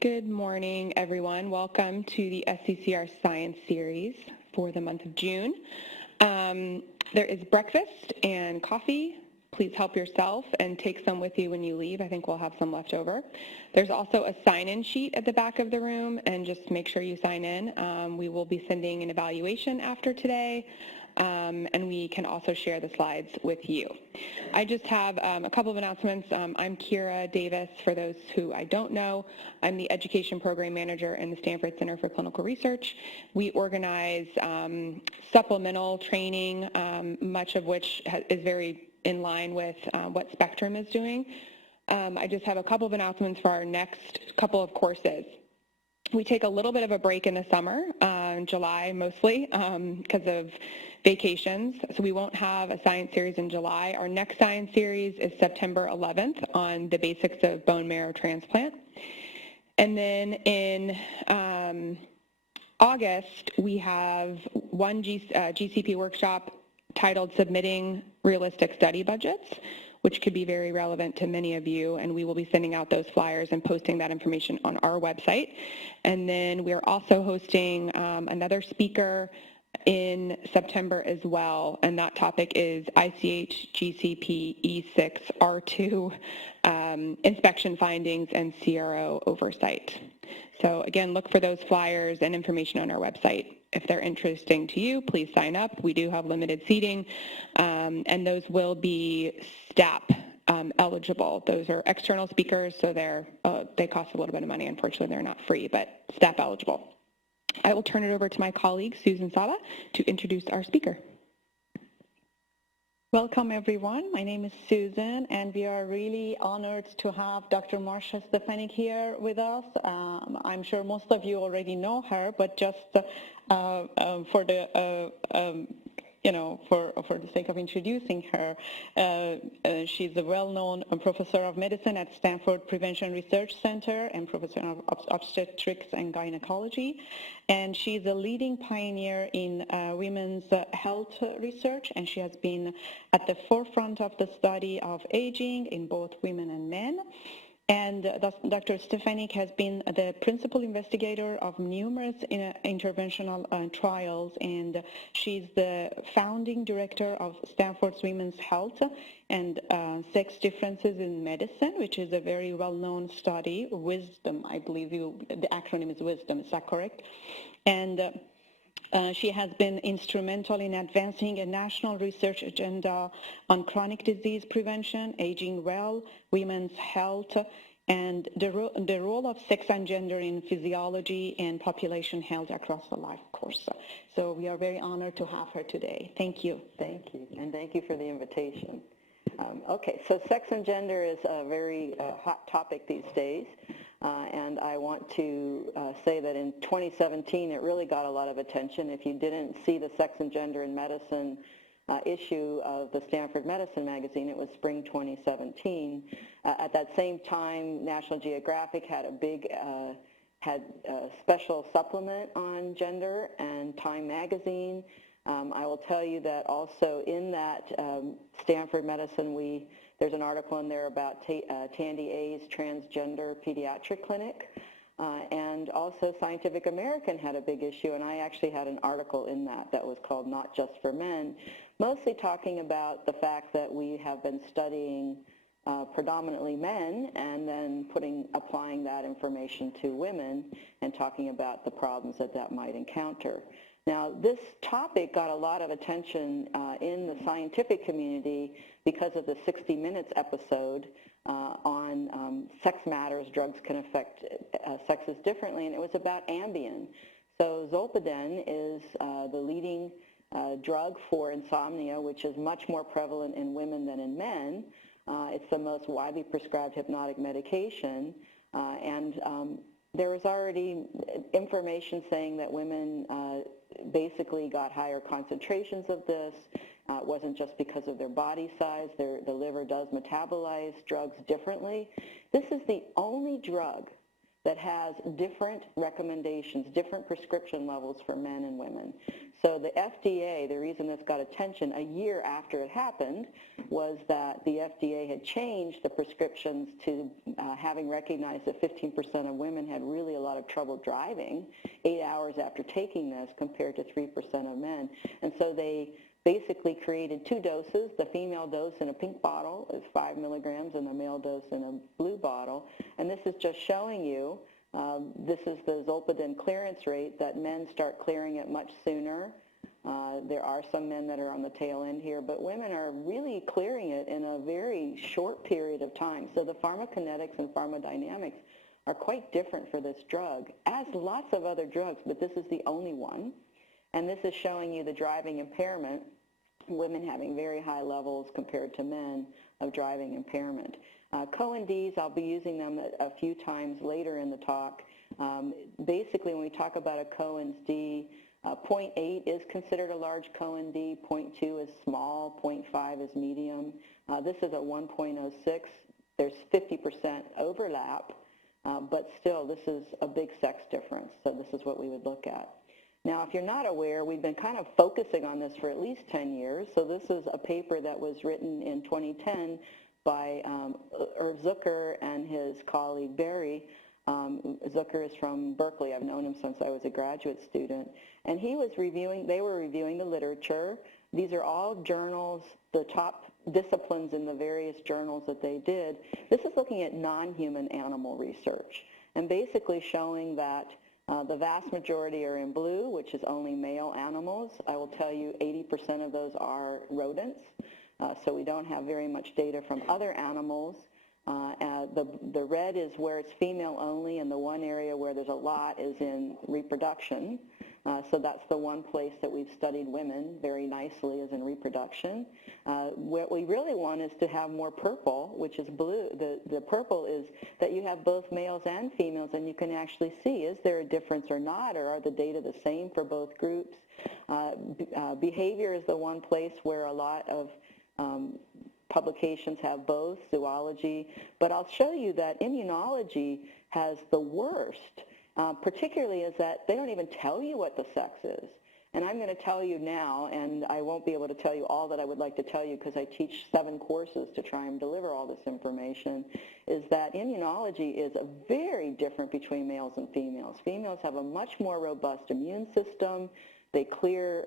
Good morning, everyone. Welcome to the SCCR Science Series for the month of June. There is breakfast and coffee. Please help yourself and take some with you when you leave. I think we'll have some left over. There's also a sign-in sheet at the back of the room, and just make sure you sign in. We will be sending an evaluation after today. And we can also share the slides with you. I just have a couple of announcements. I'm Kira Davis, for those who I don't know. I'm the Education Program Manager in the Stanford Center for Clinical Research. We organize supplemental training, much of which is very in line with what Spectrum is doing. I just have a couple of announcements for our next couple of courses. We take a little bit of a break in the summer, in July mostly, because of vacations, so we won't have a science series in July. Our next science series is September 11th on the basics of bone marrow transplant. And then in August, we have one GCP workshop titled Submitting Realistic Study Budgets, which could be very relevant to many of you, and we will be sending out those flyers and posting that information on our website. And then we're also hosting another speaker in September as well, and that topic is ICH GCP E6 R2 inspection findings and CRO oversight. So again, look for those flyers and information on our website. If they're interesting to you, please sign up. We do have limited seating, and those will be STAP eligible. Those are external speakers, so they cost a little bit of money. Unfortunately, they're not free, but STAP eligible. I will turn it over to my colleague, Susan Saba, to introduce our speaker. Welcome, everyone. My name is Susan, and we are really honored to have Dr. Marcia Stefanick here with us. I'm sure most of you already know her, but just for the for the sake of introducing her, she's a well-known professor of medicine at Stanford Prevention Research Center and professor of obstetrics and gynecology. And she's a leading pioneer in women's health research, and she has been at the forefront of the study of aging in both women and men. And Dr. Stefanick has been the principal investigator of numerous interventional trials, and she's the founding director of Stanford's Women's Health and Sex Differences in Medicine, which is a very well-known study. WISDOM, I believe the acronym is WISDOM, is that correct? And she has been instrumental in advancing a national research agenda on chronic disease prevention, aging well, women's health, and the role of sex and gender in physiology and population health across the life course. So we are very honored to have her today. Thank you. Thank you, and thank you for the invitation. Okay, so sex and gender is a very hot topic these days. And I want to say that in 2017, it really got a lot of attention. If you didn't see the Sex and Gender in Medicine issue of the Stanford Medicine magazine, it was spring 2017. At that same time, National Geographic had a big, special supplement on gender, and Time magazine. I will tell you that also in that Stanford Medicine, there's an article in there about Tandy A's transgender pediatric clinic, and also Scientific American had a big issue, and I actually had an article in that was called Not Just for Men, mostly talking about the fact that we have been studying predominantly men and then applying that information to women and talking about the problems that might encounter. Now, this topic got a lot of attention in the scientific community because of the 60 Minutes episode on Sex Matters, Drugs Can Affect Sexes Differently, and it was about Ambien. So Zolpidem is the leading drug for insomnia, which is much more prevalent in women than in men. It's the most widely prescribed hypnotic medication, and there was already information saying that women basically got higher concentrations of this. It wasn't just because of their body size. The liver does metabolize drugs differently. This is the only drug that has different recommendations, different prescription levels for men and women. So the FDA, the reason this got attention a year after it happened was that the FDA had changed the prescriptions to having recognized that 15% of women had really a lot of trouble driving 8 hours after taking this compared to 3% of men. And so they basically created 2 doses. The female dose in a pink bottle is 5 milligrams and the male dose in a blue bottle. And this is just showing you, this is the zolpidem clearance rate, that men start clearing it much sooner. There are some men that are on the tail end here, but women are really clearing it in a very short period of time. So the pharmacokinetics and pharmacodynamics are quite different for this drug, as lots of other drugs, but this is the only one. And this is showing you the driving impairment, women having very high levels compared to men of driving impairment. Cohen-Ds, I'll be using them a few times later in the talk. Basically, when we talk about a Cohen's D, 0.8 is considered a large Cohen-D, 0.2 is small, 0.5 is medium. This is a 1.06. There's 50% overlap, but still, this is a big sex difference, so this is what we would look at. Now, if you're not aware, we've been kind of focusing on this for at least 10 years. So this is a paper that was written in 2010 by Irv Zucker and his colleague Barry. Zucker is from Berkeley. I've known him since I was a graduate student. And they were reviewing the literature. These are all journals, the top disciplines in the various journals that they did. This is looking at non-human animal research and basically showing that the vast majority are in blue, which is only male animals. I will tell you 80% of those are rodents, so we don't have very much data from other animals. The red is where it's female only, and the one area where there's a lot is in reproduction. So that's the one place that we've studied women very nicely, is in reproduction. What we really want is to have more purple, which is blue. The purple is that you have both males and females, and you can actually see, is there a difference or not, or are the data the same for both groups? Behavior is the one place where a lot of publications have both, zoology, but I'll show you that immunology has the worst. Particularly is that they don't even tell you what the sex is. And I'm going to tell you now, and I won't be able to tell you all that I would like to tell you because I teach 7 courses to try and deliver all this information, is that immunology is very different between males and females. Females have a much more robust immune system. They clear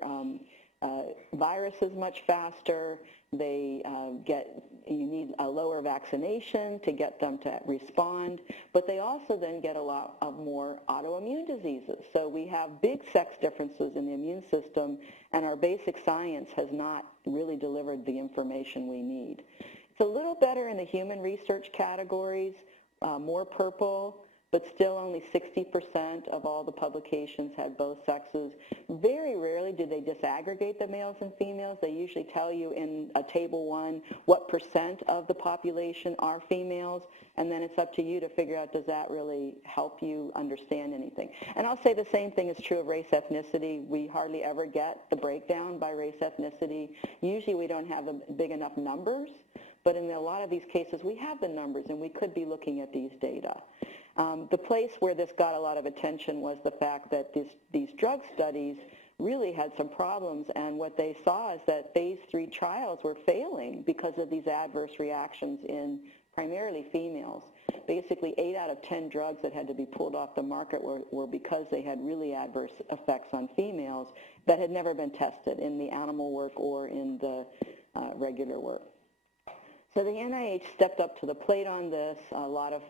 viruses much faster. You need a lower vaccination to get them to respond, but they also then get a lot of more autoimmune diseases. So we have big sex differences in the immune system, and our basic science has not really delivered the information we need. It's a little better in the human research categories, more purple, but still only 60% of all the publications had both sexes. Very rarely did they disaggregate the males and females. They usually tell you in a table 1 what percent of the population are females, and then it's up to you to figure out, does that really help you understand anything? And I'll say the same thing is true of race ethnicity. We hardly ever get the breakdown by race ethnicity. Usually we don't have big enough numbers, but in a lot of these cases we have the numbers, and we could be looking at these data. The place where this got a lot of attention was the fact that these drug studies really had some problems, and what they saw is that phase 3 trials were failing because of these adverse reactions in primarily females. Basically 8 out of 10 drugs that had to be pulled off the market were because they had really adverse effects on females that had never been tested in the animal work or in the regular work. So the NIH stepped up to the plate on this. A lot of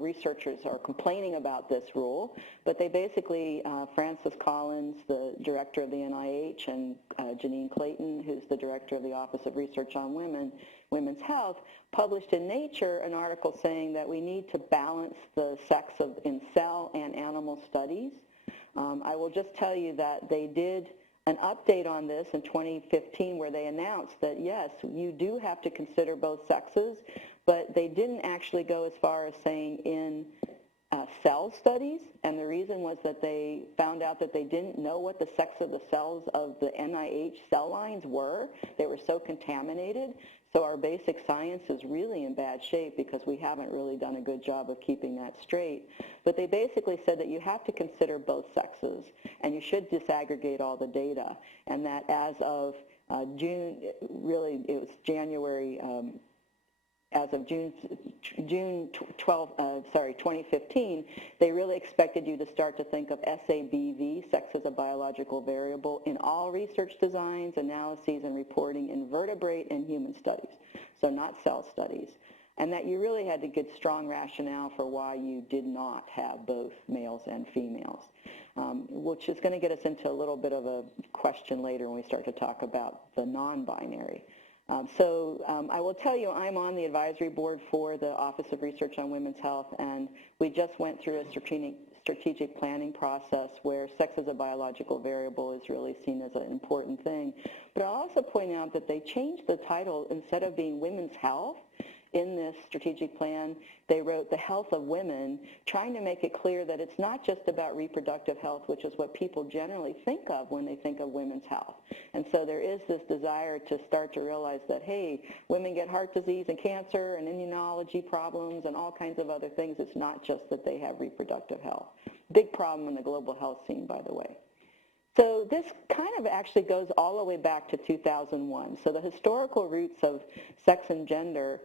researchers are complaining about this rule, but they basically, Francis Collins, the director of the NIH, and Janine Clayton, who's the director of the Office of Research on Women's Health, published in Nature an article saying that we need to balance the sex in cell and animal studies. I will just tell you that they did an update on this in 2015 where they announced that, yes, you do have to consider both sexes, but they didn't actually go as far as saying in cell studies, and the reason was that they found out that they didn't know what the sex of the cells of the NIH cell lines were. They were so contaminated. So our basic science is really in bad shape because we haven't really done a good job of keeping that straight. But they basically said that you have to consider both sexes, and you should disaggregate all the data, and that as of June, really it was January, as of June 2015, they really expected you to start to think of SABV, sex as a biological variable, in all research designs, analyses, and reporting in vertebrate and human studies, so not cell studies, and that you really had to get strong rationale for why you did not have both males and females, which is going to get us into a little bit of a question later when we start to talk about the non-binary. I will tell you, I'm on the advisory board for the Office of Research on Women's Health, and we just went through a strategic planning process where sex as a biological variable is really seen as an important thing. But I'll also point out that they changed the title. Instead of being Women's Health, in this strategic plan, they wrote the health of women, trying to make it clear that it's not just about reproductive health, which is what people generally think of when they think of women's health. And so there is this desire to start to realize that, hey, women get heart disease and cancer and immunology problems and all kinds of other things. It's not just that they have reproductive health. Big problem in the global health scene, by the way. So this kind of actually goes all the way back to 2001. So the historical roots of sex and gender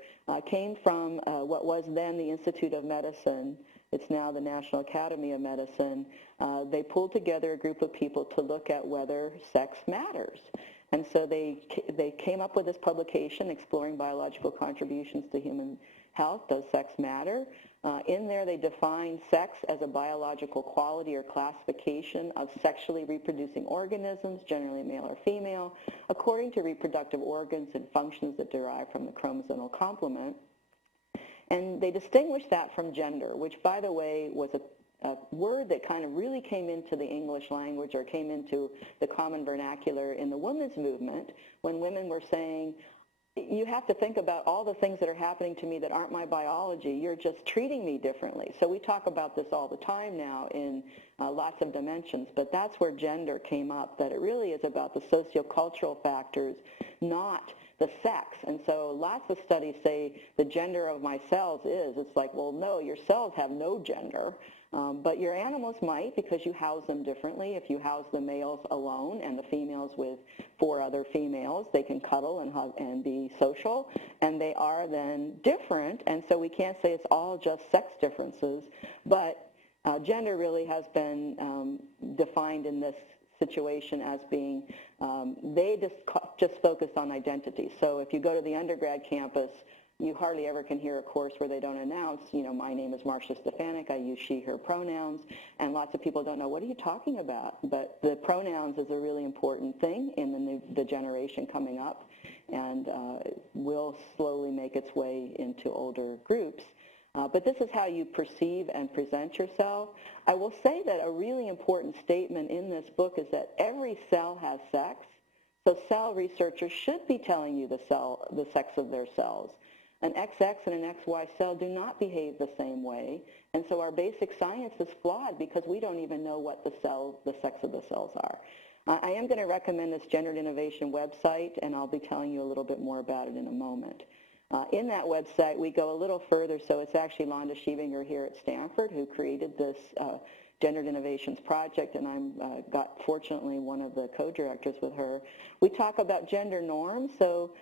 came from what was then the Institute of Medicine. It's now the National Academy of Medicine. They pulled together a group of people to look at whether sex matters. And so they came up with this publication, Exploring Biological Contributions to Human Health, Does Sex Matter? In there, they define sex as a biological quality or classification of sexually reproducing organisms, generally male or female, according to reproductive organs and functions that derive from the chromosomal complement. And they distinguish that from gender, which, by the way, was a word that kind of really came into the English language or came into the common vernacular in the women's movement when women were saying, you have to think about all the things that are happening to me that aren't my biology. You're just treating me differently. So we talk about this all the time now in lots of dimensions, but that's where gender came up, that it really is about the sociocultural factors, not the sex. And so lots of studies say the gender of my cells is. It's like, well, no, your cells have no gender. But your animals might, because you house them differently. If you house the males alone and the females with 4 other females, they can cuddle and hug and be social, and they are then different. And so we can't say it's all just sex differences, but gender really has been defined in this situation as being, they just focus on identity. So if you go to the undergrad campus, you hardly ever can hear a course where they don't announce, you know, my name is Marcia Stefanick, I use she, her pronouns, and lots of people don't know, what are you talking about? But the pronouns is a really important thing in the generation coming up, and will slowly make its way into older groups. But this is how you perceive and present yourself. I will say that a really important statement in this book is that every cell has sex, so cell researchers should be telling you the sex of their cells. An XX and an XY cell do not behave the same way, and so our basic science is flawed because we don't even know what the sex of the cells are. I am going to recommend this Gendered Innovation website, and I'll be telling you a little bit more about it in a moment. In that website, we go a little further, so it's actually Londa Schiebinger here at Stanford who created this Gendered Innovations project, and I'm got, fortunately, one of the co-directors with her. We talk about gender norms, so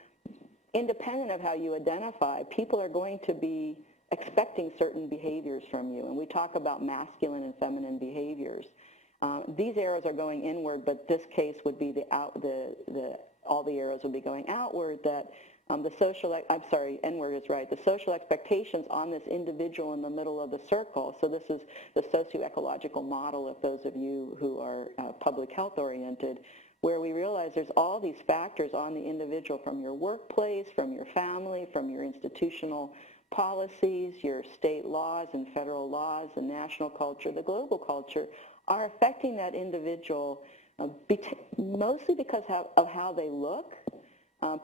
independent of how you identify, people are going to be expecting certain behaviors from you, and we talk about masculine and feminine behaviors. These arrows are going inward, but this case would be all the arrows would be going outward, that inward is right, the social expectations on this individual in the middle of the circle. So this is the socio-ecological model of those of you who are public health oriented, where we realize there's all these factors on the individual, from your workplace, from your family, from your institutional policies, your state laws and federal laws, the national culture, the global culture, are affecting that individual mostly because of how they look.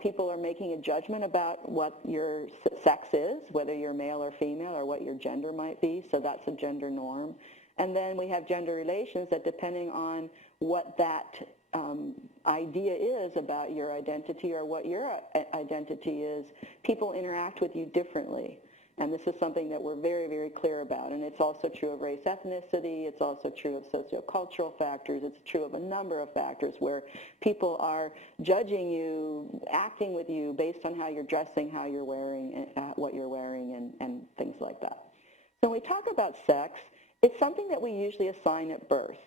People are making a judgment about what your sex is, whether you're male or female, or what your gender might be, so that's a gender norm. And then we have gender relations that, depending on what that idea is about your identity or what your identity is, people interact with you differently. And this is something that we're very, very clear about. And it's also true of race, ethnicity. It's also true of sociocultural factors. It's true of a number of factors where people are judging you, acting with you based on how you're dressing, how you're wearing, what you're wearing, and things like that. So when we talk about sex, it's something that we usually assign at birth.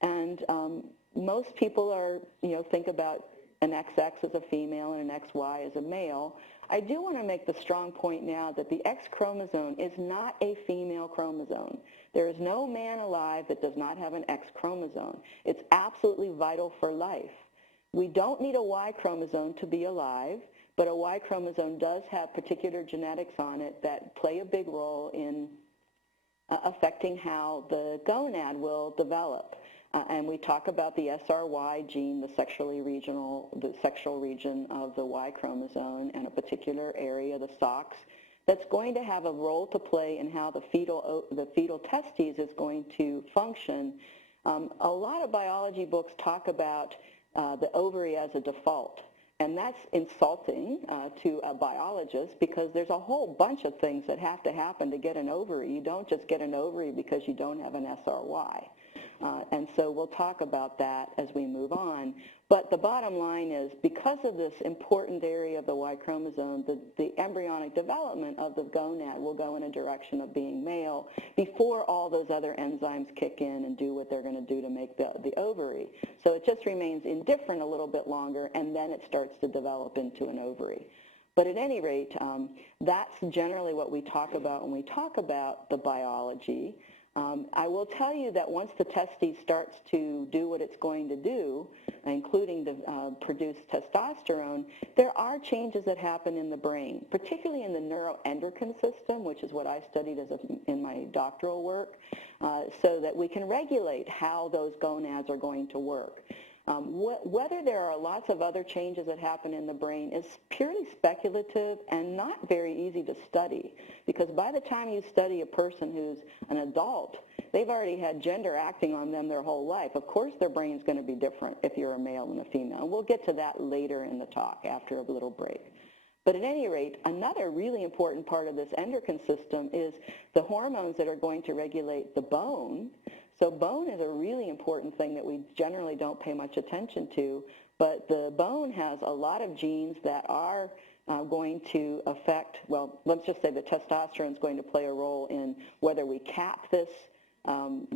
And most people are, think about an XX as a female and an XY as a male. I do want to make the strong point now that the X chromosome is not a female chromosome. There is no man alive that does not have an X chromosome. It's absolutely vital for life. We don't need a Y chromosome to be alive, but a Y chromosome does have particular genetics on it that play a big role in affecting how the gonad will develop. And we talk about the SRY gene, the sexual region of the Y chromosome, and a particular area, the SOX, that's going to have a role to play in how the fetal testes is going to function. A lot of biology books talk about the ovary as a default. And that's insulting to a biologist because there's a whole bunch of things that have to happen to get an ovary. You don't just get an ovary because you don't have an SRY. And so we'll talk about that as we move on. But the bottom line is, because of this important area of the Y chromosome, the embryonic development of the gonad will go in a direction of being male before all those other enzymes kick in and do what they're going to do to make the ovary. So it just remains indifferent a little bit longer, and then it starts to develop into an ovary. But at any rate, that's generally what we talk about when we talk about the biology. I will tell you that once the testes starts to do what it's going to do, including to produce testosterone, there are changes that happen in the brain, particularly in the neuroendocrine system, which is what I studied in my doctoral work, so that we can regulate how those gonads are going to work. Whether there are lots of other changes that happen in the brain is purely speculative and not very easy to study, because by the time you study a person who's an adult, they've already had gender acting on them their whole life. Of course their brain's going to be different if you're a male and a female. And we'll get to that later in the talk after a little break. But at any rate, another really important part of this endocrine system is the hormones that are going to regulate the bone. So bone is a really important thing that we generally don't pay much attention to, but the bone has a lot of genes that are going to affect, well, let's just say the testosterone is going to play a role in whether we cap this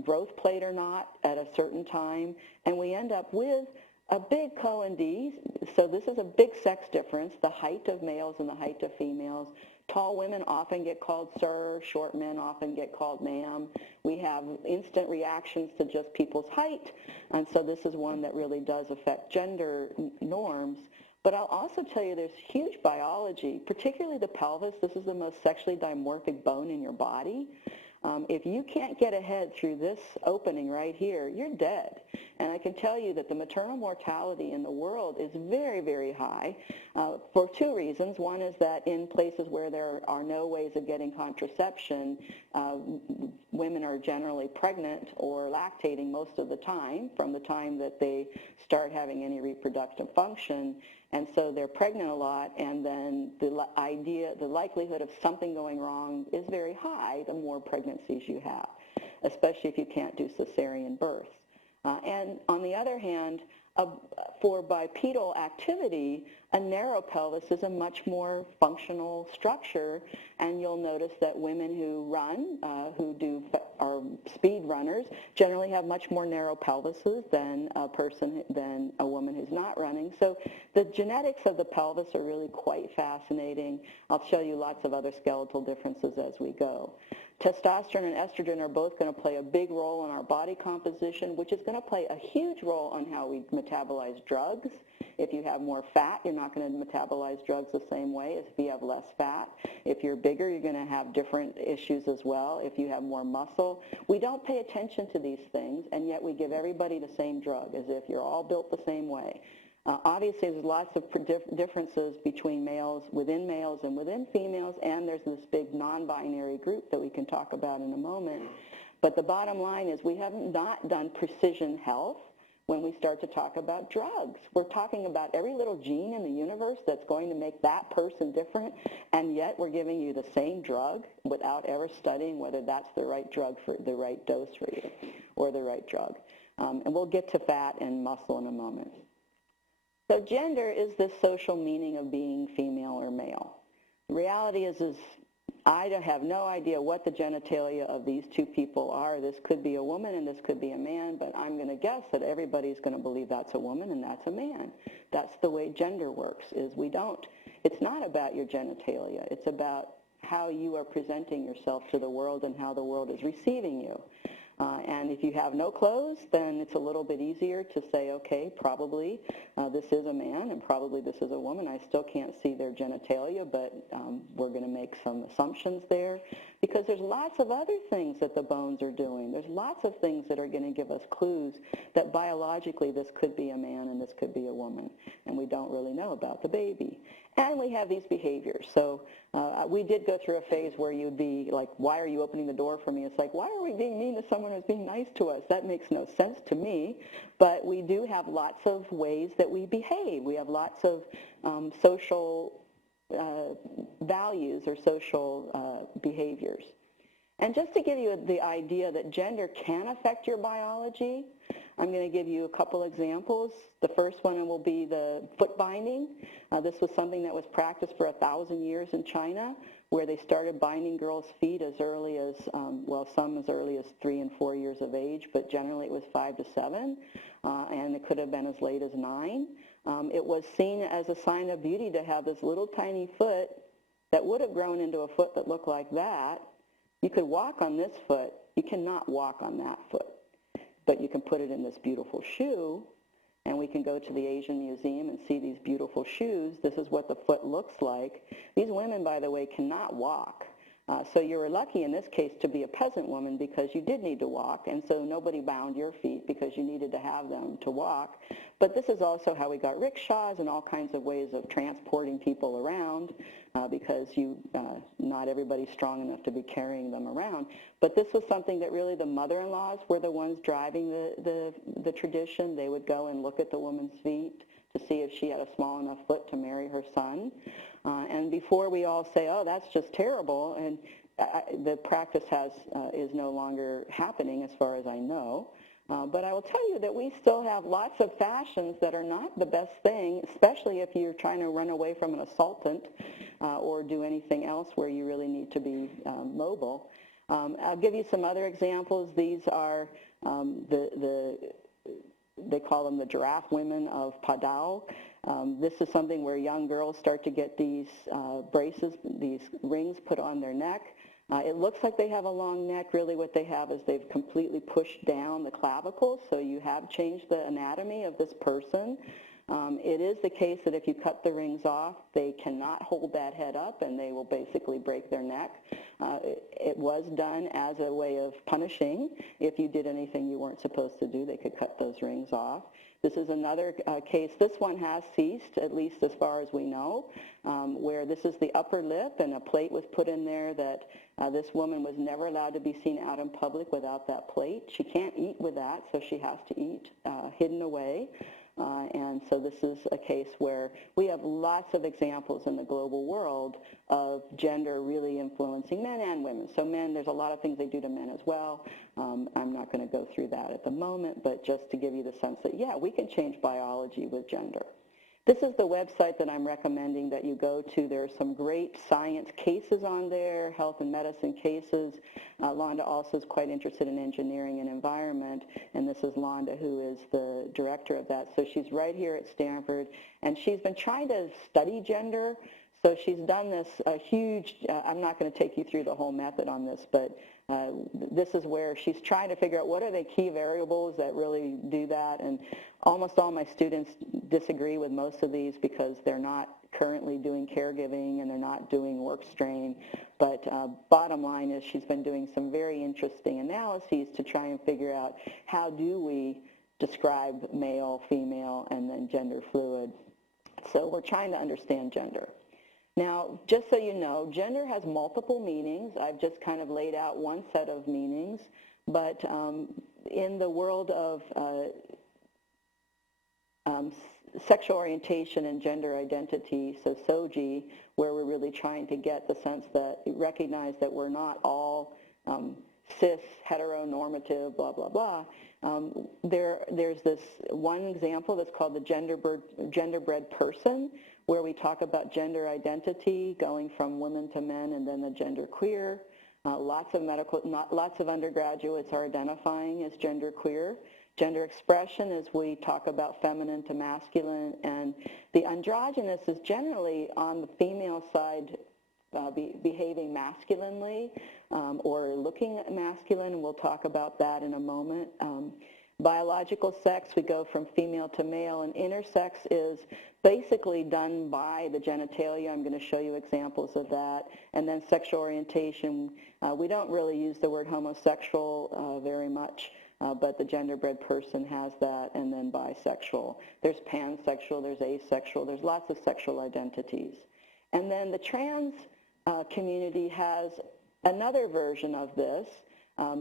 growth plate or not at a certain time, and we end up with a big co-and-D. So this is a big sex difference, the height of males and the height of females. Tall women often get called sir, short men often get called ma'am. We have instant reactions to just people's height, and so this is one that really does affect gender norms. But I'll also tell you there's huge biology, particularly the pelvis. This is the most sexually dimorphic bone in your body. If you can't get ahead through this opening right here, you're dead. And I can tell you that the maternal mortality in the world is very, very high for two reasons. One is that in places where there are no ways of getting contraception, women are generally pregnant or lactating most of the time from the time that they start having any reproductive function. And so they're pregnant a lot, and then the likelihood of something going wrong is very high the more pregnancies you have, especially if you can't do cesarean births. And on the other hand, for bipedal activity, a narrow pelvis is a much more functional structure, and you'll notice that women who run, are speed runners, generally have much more narrow pelvises than a woman who's not running. So the genetics of the pelvis are really quite fascinating. I'll show you lots of other skeletal differences as we go. Testosterone and estrogen are both going to play a big role in our body composition, which is going to play a huge role on how we metabolize drugs. If you have more fat, you're not going to metabolize drugs the same way as if you have less fat. If you're bigger, you're going to have different issues as well. If you have more muscle, we don't pay attention to these things, and yet we give everybody the same drug as if you're all built the same way. Obviously, there's lots of differences between males and within females, and there's this big non-binary group that we can talk about in a moment. But the bottom line is we have not done precision health. when we start to talk about drugs. We're talking about every little gene in the universe that's going to make that person different, and yet we're giving you the same drug without ever studying whether that's the right drug for the right dose for you or the right drug. And we'll get to fat and muscle in a moment. So gender is the social meaning of being female or male. The reality is I have no idea what the genitalia of these two people are. This could be a woman and this could be a man, but I'm going to guess that everybody's going to believe that's a woman and that's a man. That's the way gender works, is it's not about your genitalia. It's about how you are presenting yourself to the world and how the world is receiving you. And if you have no clothes, then it's a little bit easier to say, okay, probably this is a man and probably this is a woman. I still can't see their genitalia, but we're going to make some assumptions there because there's lots of other things that the bones are doing. There's lots of things that are going to give us clues that biologically this could be a man and this could be a woman, and we don't really know about the baby. And we have these behaviors. So we did go through a phase where you'd be like, why are you opening the door for me? It's like, why are we being mean to someone who's being nice to us? That makes no sense to me. But we do have lots of ways that we behave. We have lots of social values or social behaviors. And just to give you the idea that gender can affect your biology, I'm going to give you a couple examples. The first one will be the footbinding. This was something that was practiced for 1,000 years in China, where they started binding girls' feet as early as, some as early as 3 and 4 years of age, but generally it was 5 to 7, and it could have been as late as 9. It was seen as a sign of beauty to have this little tiny foot that would have grown into a foot that looked like that. You could walk on this foot. You cannot walk on that foot. But you can put it in this beautiful shoe, and we can go to the Asian Museum and see these beautiful shoes. This is what the foot looks like. These women, by the way, cannot walk. So you were lucky in this case to be a peasant woman because you did need to walk, and so nobody bound your feet because you needed to have them to walk. But this is also how we got rickshaws and all kinds of ways of transporting people around because not everybody's strong enough to be carrying them around. But this was something that really the mother-in-laws were the ones driving the tradition. They would go and look at the woman's feet to see if she had a small enough foot to marry her son. And before we all say, oh, that's just terrible, and the practice is no longer happening as far as I know. But I will tell you that we still have lots of fashions that are not the best thing, especially if you're trying to run away from an assaultant or do anything else where you really need to be mobile. I'll give you some other examples. These are they call them the Giraffe Women of Padau. This is something where young girls start to get these braces, these rings put on their neck. It looks like they have a long neck. Really what they have is they've completely pushed down the clavicle, so you have changed the anatomy of this person. It is the case that if you cut the rings off, they cannot hold that head up and they will basically break their neck. It was done as a way of punishing. If you did anything you weren't supposed to do, they could cut those rings off. This is another case. This one has ceased, at least as far as we know, where this is the upper lip and a plate was put in there that this woman was never allowed to be seen out in public without that plate. She can't eat with that, so she has to eat hidden away. And so this is a case where we have lots of examples in the global world of gender really influencing men and women. So men, there's a lot of things they do to men as well. I'm not going to go through that at the moment, but just to give you the sense that, yeah, we can change biology with gender. This is the website that I'm recommending that you go to. There are some great science cases on there, health and medicine cases. Londa also is quite interested in engineering and environment, and this is Londa, who is the director of that. So she's right here at Stanford, and she's been trying to study gender. So she's done this huge, I'm not going to take you through the whole method on this, but this is where she's trying to figure out what are the key variables that really do that. And almost all my students disagree with most of these because they're not currently doing caregiving and they're not doing work strain. But bottom line is she's been doing some very interesting analyses to try and figure out how do we describe male, female, and then gender fluid. So we're trying to understand gender. Now, just so you know, gender has multiple meanings. I've just kind of laid out one set of meanings, but in the world of sexual orientation and gender identity, so SOGI, where we're really trying to get the sense that recognize that we're not all cis, heteronormative, blah, blah, blah. There's this one example that's called the genderbred person, where we talk about gender identity going from women to men and then the gender queer. Lots of undergraduates are identifying as gender queer. Gender expression is we talk about feminine to masculine, and the androgynous is generally on the female side behaving masculinely or looking masculine, and we'll talk about that in a moment. Biological sex, we go from female to male, and intersex is basically done by the genitalia. I'm going to show you examples of that. And then sexual orientation, we don't really use the word homosexual very much, but the genderbred person has that, and then bisexual. There's pansexual, there's asexual, there's lots of sexual identities. And then the trans community has another version of this.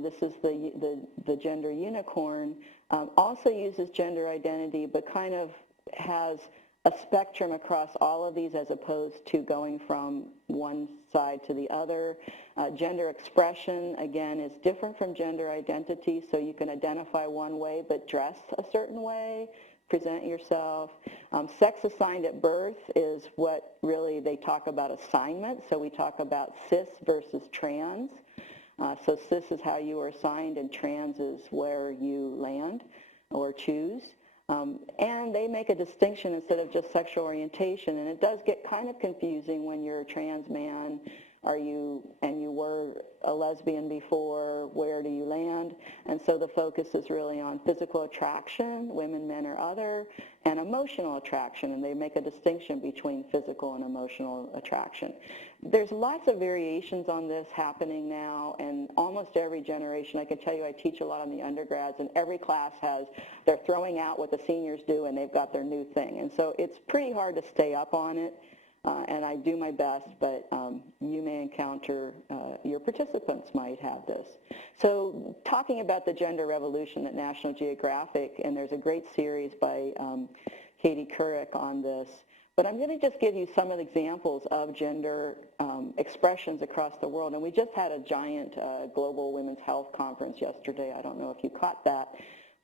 This is the gender unicorn, also uses gender identity, but kind of has a spectrum across all of these as opposed to going from one side to the other. Gender expression, again, is different from gender identity, so you can identify one way but dress a certain way, present yourself. Sex assigned at birth is what really they talk about assignment, so we talk about cis versus trans. So cis is how you are assigned, and trans is where you land or choose. And they make a distinction instead of just sexual orientation, and it does get kind of confusing when you're a trans man. You were a lesbian before, where do you land? And so the focus is really on physical attraction, women, men, or other, and emotional attraction, and they make a distinction between physical and emotional attraction. There's lots of variations on this happening now, and almost every generation. I can tell you I teach a lot on the undergrads, and every class they're throwing out what the seniors do, and they've got their new thing. And so it's pretty hard to stay up on it. And I do my best, but you may encounter, your participants might have this. So talking about the gender revolution at National Geographic, and there's a great series by Katie Couric on this, but I'm going to just give you some of the examples of gender expressions across the world. And we just had a giant global women's health conference yesterday. I don't know if you caught that.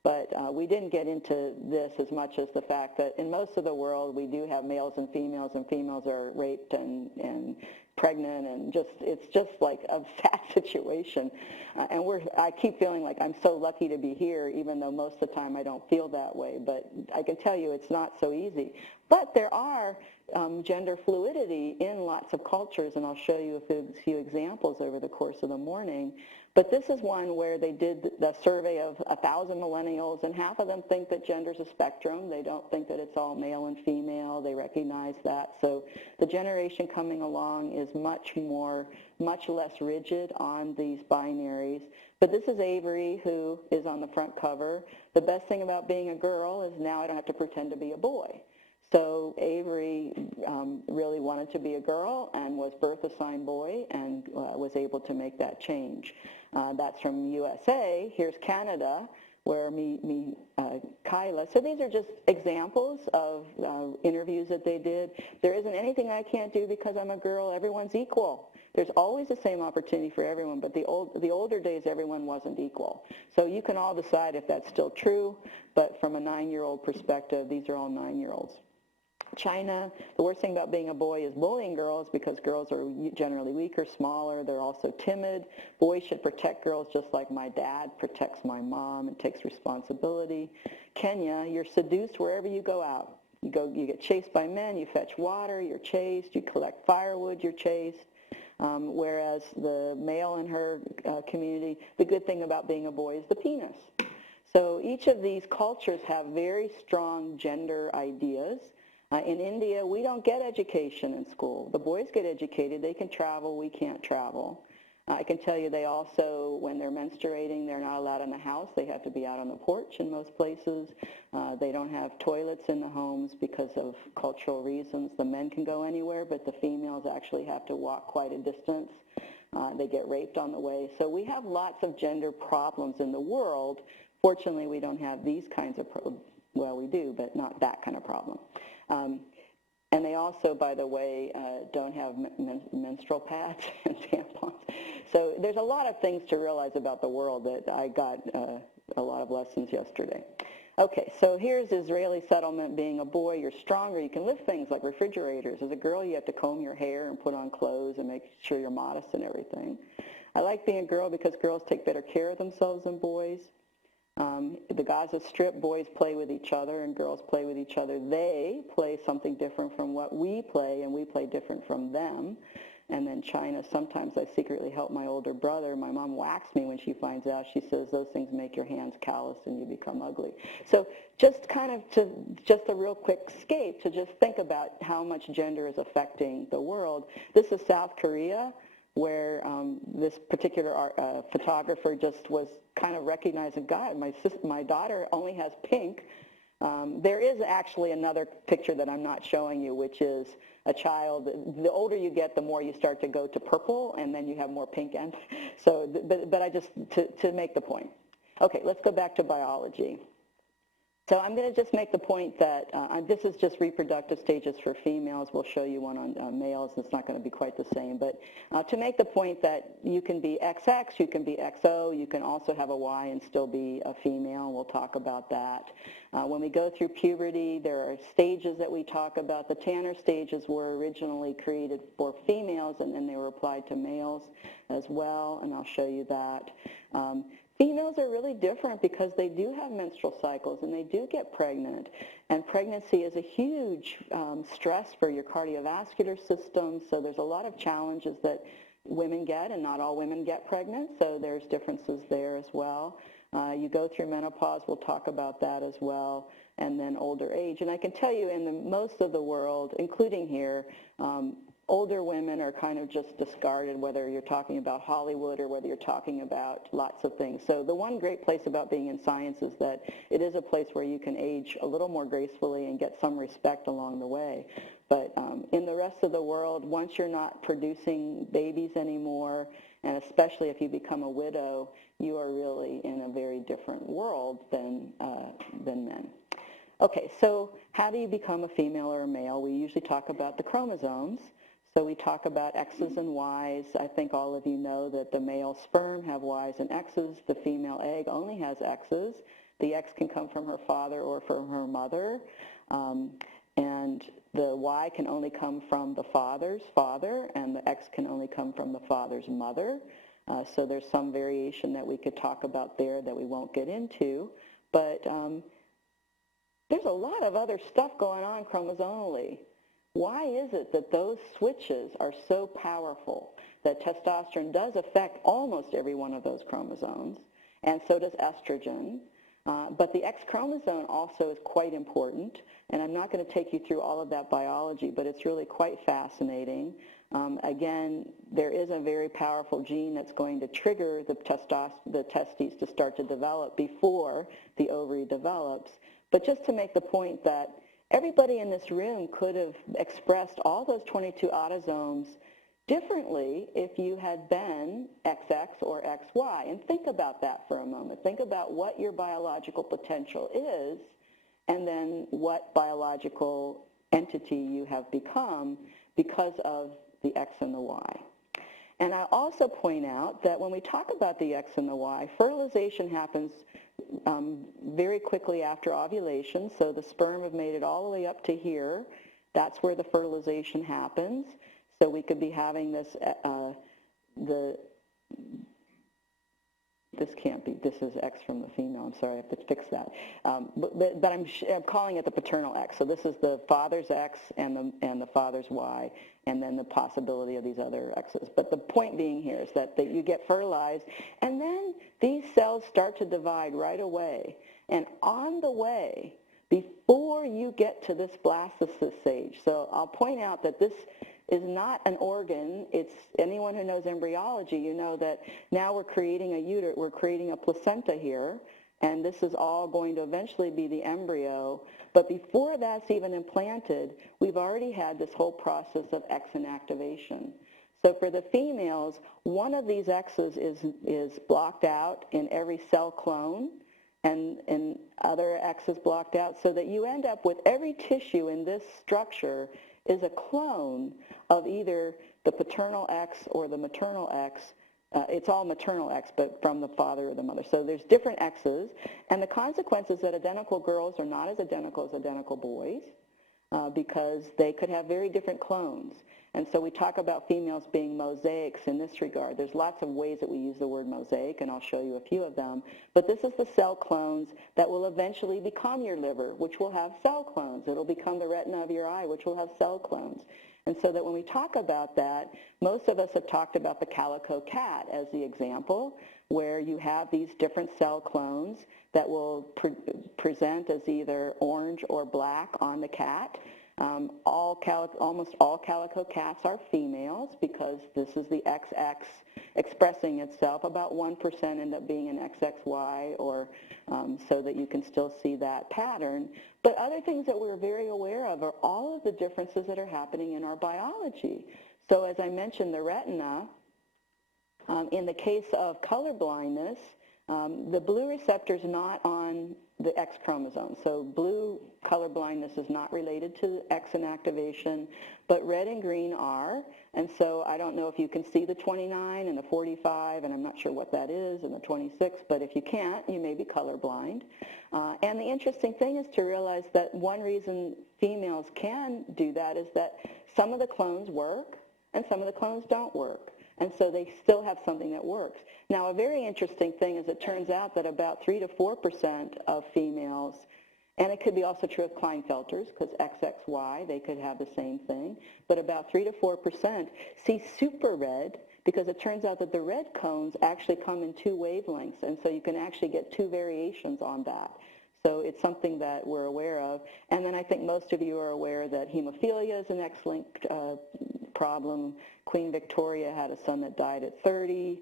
But we didn't get into this as much as the fact that in most of the world we do have males and females are raped and pregnant, and it's just like a sad situation. And I keep feeling like I'm so lucky to be here, even though most of the time I don't feel that way. But I can tell you it's not so easy. But there are gender fluidity in lots of cultures, and I'll show you a few examples over the course of the morning. But this is one where they did the survey of 1,000 millennials, and half of them think that gender's a spectrum. They don't think that it's all male and female. They recognize that. So the generation coming along is much less rigid on these binaries. But this is Avery, who is on the front cover. The best thing about being a girl is now I don't have to pretend to be a boy. So Avery really wanted to be a girl and was birth assigned boy, and was able to make that change. That's from USA. Here's Canada, where Kyla. So these are just examples of interviews that they did. There isn't anything I can't do because I'm a girl. Everyone's equal. There's always the same opportunity for everyone, but the older days everyone wasn't equal. So you can all decide if that's still true, but from a 9-year-old perspective, these are all 9-year-olds. China, the worst thing about being a boy is bullying girls, because girls are generally weaker, smaller. They're also timid. Boys should protect girls just like my dad protects my mom and takes responsibility. Kenya, you're seduced wherever you go out. You get chased by men, you fetch water, you're chased, you collect firewood, you're chased. Whereas the male in her community, the good thing about being a boy is the penis. So each of these cultures have very strong gender ideas. In India, we don't get education in school. The boys get educated. They can travel. We can't travel. I can tell you they also, when they're menstruating, they're not allowed in the house. They have to be out on the porch in most places. They don't have toilets in the homes because of cultural reasons. The men can go anywhere, but the females actually have to walk quite a distance. They get raped on the way. So we have lots of gender problems in the world. Fortunately, we don't have these kinds of well, we do, but not that kind of problem. And they also, by the way, don't have menstrual pads and tampons. So there's a lot of things to realize about the world that I got a lot of lessons yesterday. Okay, so here's Israeli settlement. Being a boy, you're stronger. You can lift things like refrigerators. As a girl, you have to comb your hair and put on clothes and make sure you're modest and everything. I like being a girl because girls take better care of themselves than boys. The Gaza Strip, boys play with each other and girls play with each other. They play something different from what we play, and we play different from them. And then China, sometimes I secretly help my older brother. My mom whacks me when she finds out. She says, those things make your hands callous and you become ugly. So just kind of just a real quick escape to just think about how much gender is affecting the world. This is South Korea, where this particular photographer just was kind of recognizing, God, my daughter only has pink. There is actually another picture that I'm not showing you, which is a child. The older you get, the more you start to go to purple, and then you have more pink ends. So, but I just, to make the point. Okay, let's go back to biology. So I'm going to just make the point that this is just reproductive stages for females. We'll show you one on males. It's not going to be quite the same. But to make the point that you can be XX, you can be XO, you can also have a Y and still be a female. We'll talk about that. When we go through puberty, there are stages that we talk about. The Tanner stages were originally created for females, and then they were applied to males as well, and I'll show you that. Females are really different because they do have menstrual cycles and they do get pregnant. And pregnancy is a huge stress for your cardiovascular system, so there's a lot of challenges that women get, and not all women get pregnant, so there's differences there as well. You go through menopause, we'll talk about that as well, and then older age. And I can tell you in most of the world, including here, older women are kind of just discarded, whether you're talking about Hollywood or whether you're talking about lots of things. So the one great place about being in science is that it is a place where you can age a little more gracefully and get some respect along the way. But in the rest of the world, once you're not producing babies anymore, and especially if you become a widow, you are really in a very different world than men. Okay, so how do you become a female or a male? We usually talk about the chromosomes. So we talk about X's and Y's. I think all of you know that the male sperm have Y's and X's. The female egg only has X's. The X can come from her father or from her mother. And the Y can only come from the father's father, and the X can only come from the father's mother. So there's some variation that we could talk about there that we won't get into. But there's a lot of other stuff going on chromosomally. Why is it that those switches are so powerful that testosterone does affect almost every one of those chromosomes, and so does estrogen? But the X chromosome also is quite important, and I'm not going to take you through all of that biology, but it's really quite fascinating. Again, there is a very powerful gene that's going to trigger the testes to start to develop before the ovary develops. But just to make the point that everybody in this room could have expressed all those 22 autosomes differently if you had been XX or XY. And think about that for a moment. Think about what your biological potential is and then what biological entity you have become because of the X and the Y. And I also point out that when we talk about the X and the Y, fertilization happens very quickly after ovulation. So the sperm have made it all the way up to here. That's where the fertilization happens. So we could be having this, this can't be, this is X from the female. I'm sorry, I have to fix that. But I'm calling it the paternal X. So this is the father's X and the father's Y, and then the possibility of these other X's. But the point being here is that you get fertilized, and then these cells start to divide right away. And on the way, before you get to this blastocyst stage, so I'll point out that this is not an organ. It's anyone who knows embryology, you know that now we're creating a uterus, we're creating a placenta here, and this is all going to eventually be the embryo. But before that's even implanted, we've already had this whole process of X activation. So for the females, one of these X's is blocked out in every cell clone, and other X is blocked out, so that you end up with every tissue in this structure is a clone of either the paternal X or the maternal X. It's all maternal X, but from the father or the mother. So there's different X's, and the consequence is that identical girls are not as identical boys because they could have very different clones. And so we talk about females being mosaics in this regard. There's lots of ways that we use the word mosaic, and I'll show you a few of them. But this is the cell clones that will eventually become your liver, which will have cell clones. It'll become the retina of your eye, which will have cell clones. And so that when we talk about that, most of us have talked about the calico cat as the example, where you have these different cell clones that will present as either orange or black on the cat. Almost all calico cats are females because this is the XX expressing itself. About 1% end up being an XXY, or so that you can still see that pattern. But other things that we're very aware of are all of the differences that are happening in our biology. So as I mentioned, the retina, in the case of color blindness, the blue receptor is not on the X chromosome. So blue color blindness is not related to X inactivation, but red and green are. And so I don't know if you can see the 29 and the 45, and I'm not sure what that is, and the 26, but if you can't, you may be colorblind. And the interesting thing is to realize that one reason females can do that is that some of the clones work and some of the clones don't work. And so they still have something that works. Now, a very interesting thing is it turns out that about 3 to 4% of females, and it could be also true of Klinefelters, because XXY, they could have the same thing, but about 3 to 4% see super red, because it turns out that the red cones actually come in 2 wavelengths, and so you can actually get 2 variations on that. So it's something that we're aware of. And then I think most of you are aware that hemophilia is an X-linked problem. Queen Victoria had a son that died at 30.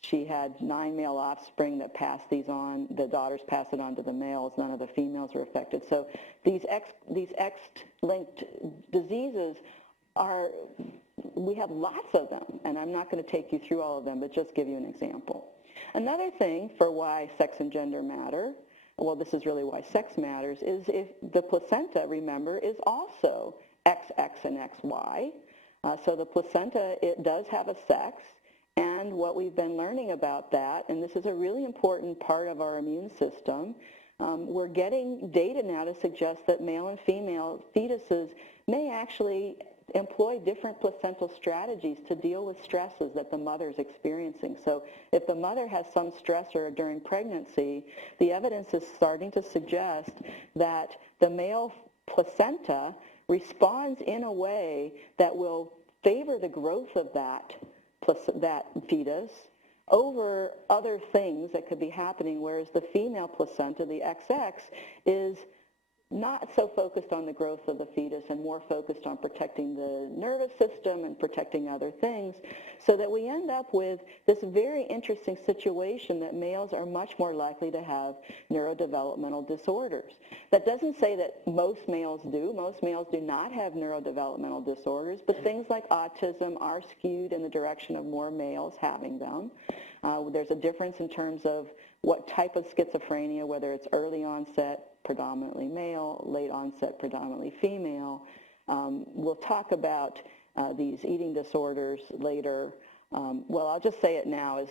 She had 9 male offspring that passed these on. The daughters passed it on to the males. None of the females were affected. So these X-linked diseases we have lots of them, and I'm not going to take you through all of them, but just give you an example. Another thing for why sex and gender matter, well, this is really why sex matters, is if the placenta, remember, is also XX and XY. So the placenta, it does have a sex, and what we've been learning about that, and this is a really important part of our immune system, we're getting data now to suggest that male and female fetuses may actually employ different placental strategies to deal with stresses that the mother is experiencing. So if the mother has some stressor during pregnancy, the evidence is starting to suggest that the male placenta responds in a way that will favor the growth of that fetus over other things that could be happening, whereas the female placenta, the XX, is not so focused on the growth of the fetus and more focused on protecting the nervous system and protecting other things, so that we end up with this very interesting situation that males are much more likely to have neurodevelopmental disorders. That doesn't say that most males do. Most males do not have neurodevelopmental disorders, but things like autism are skewed in the direction of more males having them. There's a difference in terms of what type of schizophrenia, whether it's early onset, predominantly male, late onset, predominantly female. We'll talk about these eating disorders later. Well, I'll just say it now, is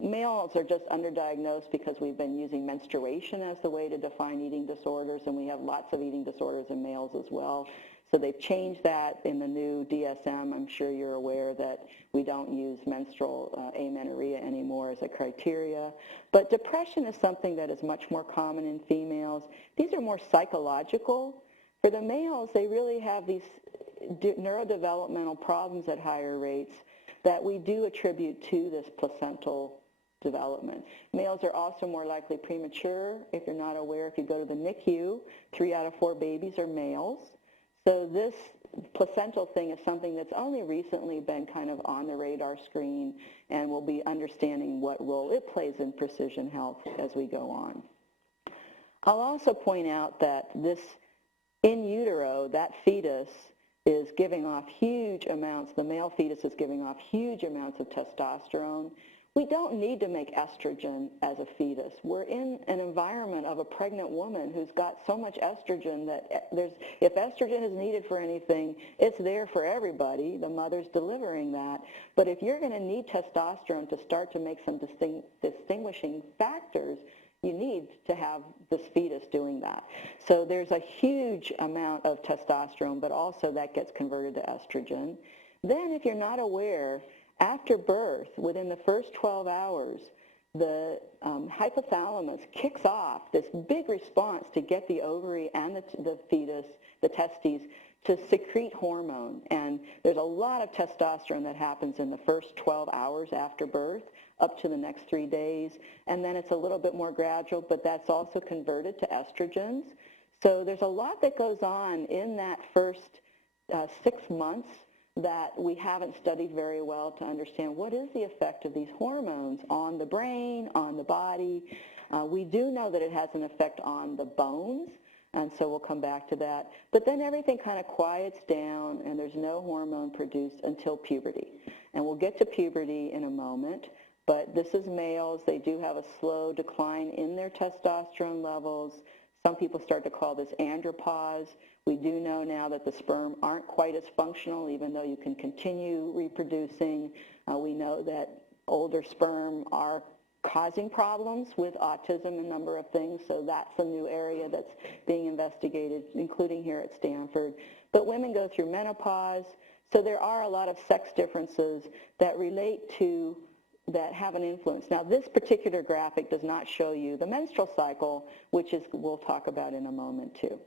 males are just underdiagnosed because we've been using menstruation as the way to define eating disorders, and we have lots of eating disorders in males as well. So they've changed that in the new DSM. I'm sure you're aware that we don't use menstrual amenorrhea anymore as a criteria. But depression is something that is much more common in females. These are more psychological. For the males, they really have these neurodevelopmental problems at higher rates that we do attribute to this placental development. Males are also more likely premature. If you're not aware, if you go to the NICU, 3 out of 4 babies are males. So this placental thing is something that's only recently been kind of on the radar screen, and we'll be understanding what role it plays in precision health as we go on. I'll also point out that this in utero, that fetus is giving off huge amounts, the male fetus is giving off huge amounts of testosterone. We don't need to make estrogen as a fetus. We're in an environment of a pregnant woman who's got so much estrogen that if estrogen is needed for anything, it's there for everybody. The mother's delivering that. But if you're going to need testosterone to start to make some distinguishing factors, you need to have this fetus doing that. So there's a huge amount of testosterone, but also that gets converted to estrogen. Then if you're not aware, after birth, within the first 12 hours, the hypothalamus kicks off this big response to get the ovary and the fetus, the testes, to secrete hormone. And there's a lot of testosterone that happens in the first 12 hours after birth up to the next 3 days. And then it's a little bit more gradual, but that's also converted to estrogens. So there's a lot that goes on in that first 6 months that we haven't studied very well to understand what is the effect of these hormones on the brain, on the body. We do know that it has an effect on the bones, and so we'll come back to that. But then everything kind of quiets down, and there's no hormone produced until puberty. And we'll get to puberty in a moment, but this is males. They do have a slow decline in their testosterone levels. Some people start to call this andropause. We do know now that the sperm aren't quite as functional, even though you can continue reproducing. We know that older sperm are causing problems with autism and a number of things, so that's a new area that's being investigated, including here at Stanford. But women go through menopause, so there are a lot of sex differences that relate to that have an influence. Now, this particular graphic does not show you the menstrual cycle, which is we'll talk about in a moment too.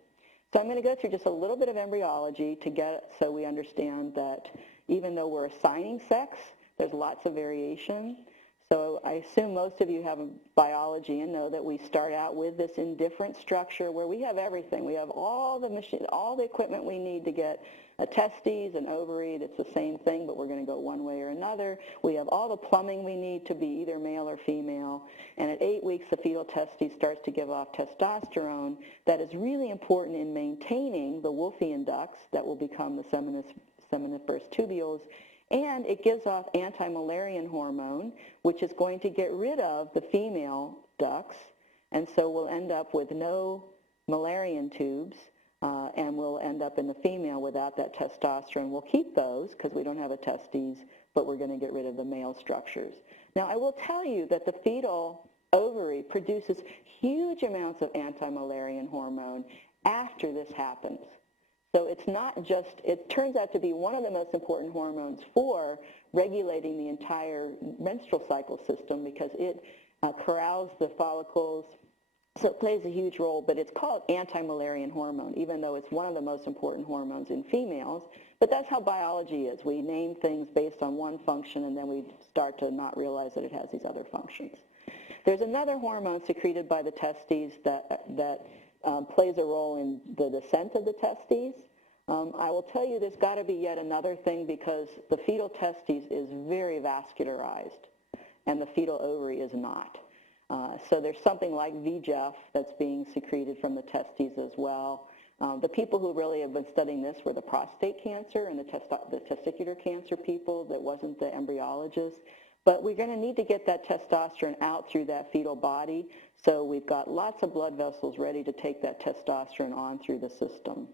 So I'm going to go through just a little bit of embryology to get so we understand that even though we're assigning sex, there's lots of variation. So I assume most of you have biology and know that we start out with this indifferent structure where we have everything. We have all the equipment we need to get a testes, an ovary. It's the same thing, but we're going to go one way or another. We have all the plumbing we need to be either male or female. And at 8 weeks, the fetal testes starts to give off testosterone that is really important in maintaining the Wolffian ducts that will become the seminiferous tubules. And it gives off anti-Müllerian hormone, which is going to get rid of the female ducts. And so we'll end up with no Müllerian tubes, and we'll end up in the female without that testosterone. We'll keep those because we don't have a testes, but we're going to get rid of the male structures. Now, I will tell you that the fetal ovary produces huge amounts of anti-Müllerian hormone after this happens. So it's not just, it turns out to be one of the most important hormones for regulating the entire menstrual cycle system because it corrals the follicles. So it plays a huge role, but it's called anti-Müllerian hormone, even though it's one of the most important hormones in females. But that's how biology is. We name things based on one function, and then we start to not realize that it has these other functions. There's another hormone secreted by the testes that plays a role in the descent of the testes. I will tell you there's got to be yet another thing because the fetal testes is very vascularized and the fetal ovary is not. So there's something like VEGF that's being secreted from the testes as well. The people who really have been studying this were the prostate cancer and the testicular cancer people. That wasn't the embryologists. But we're going to need to get that testosterone out through that fetal body. So we've got lots of blood vessels ready to take that testosterone on through the system.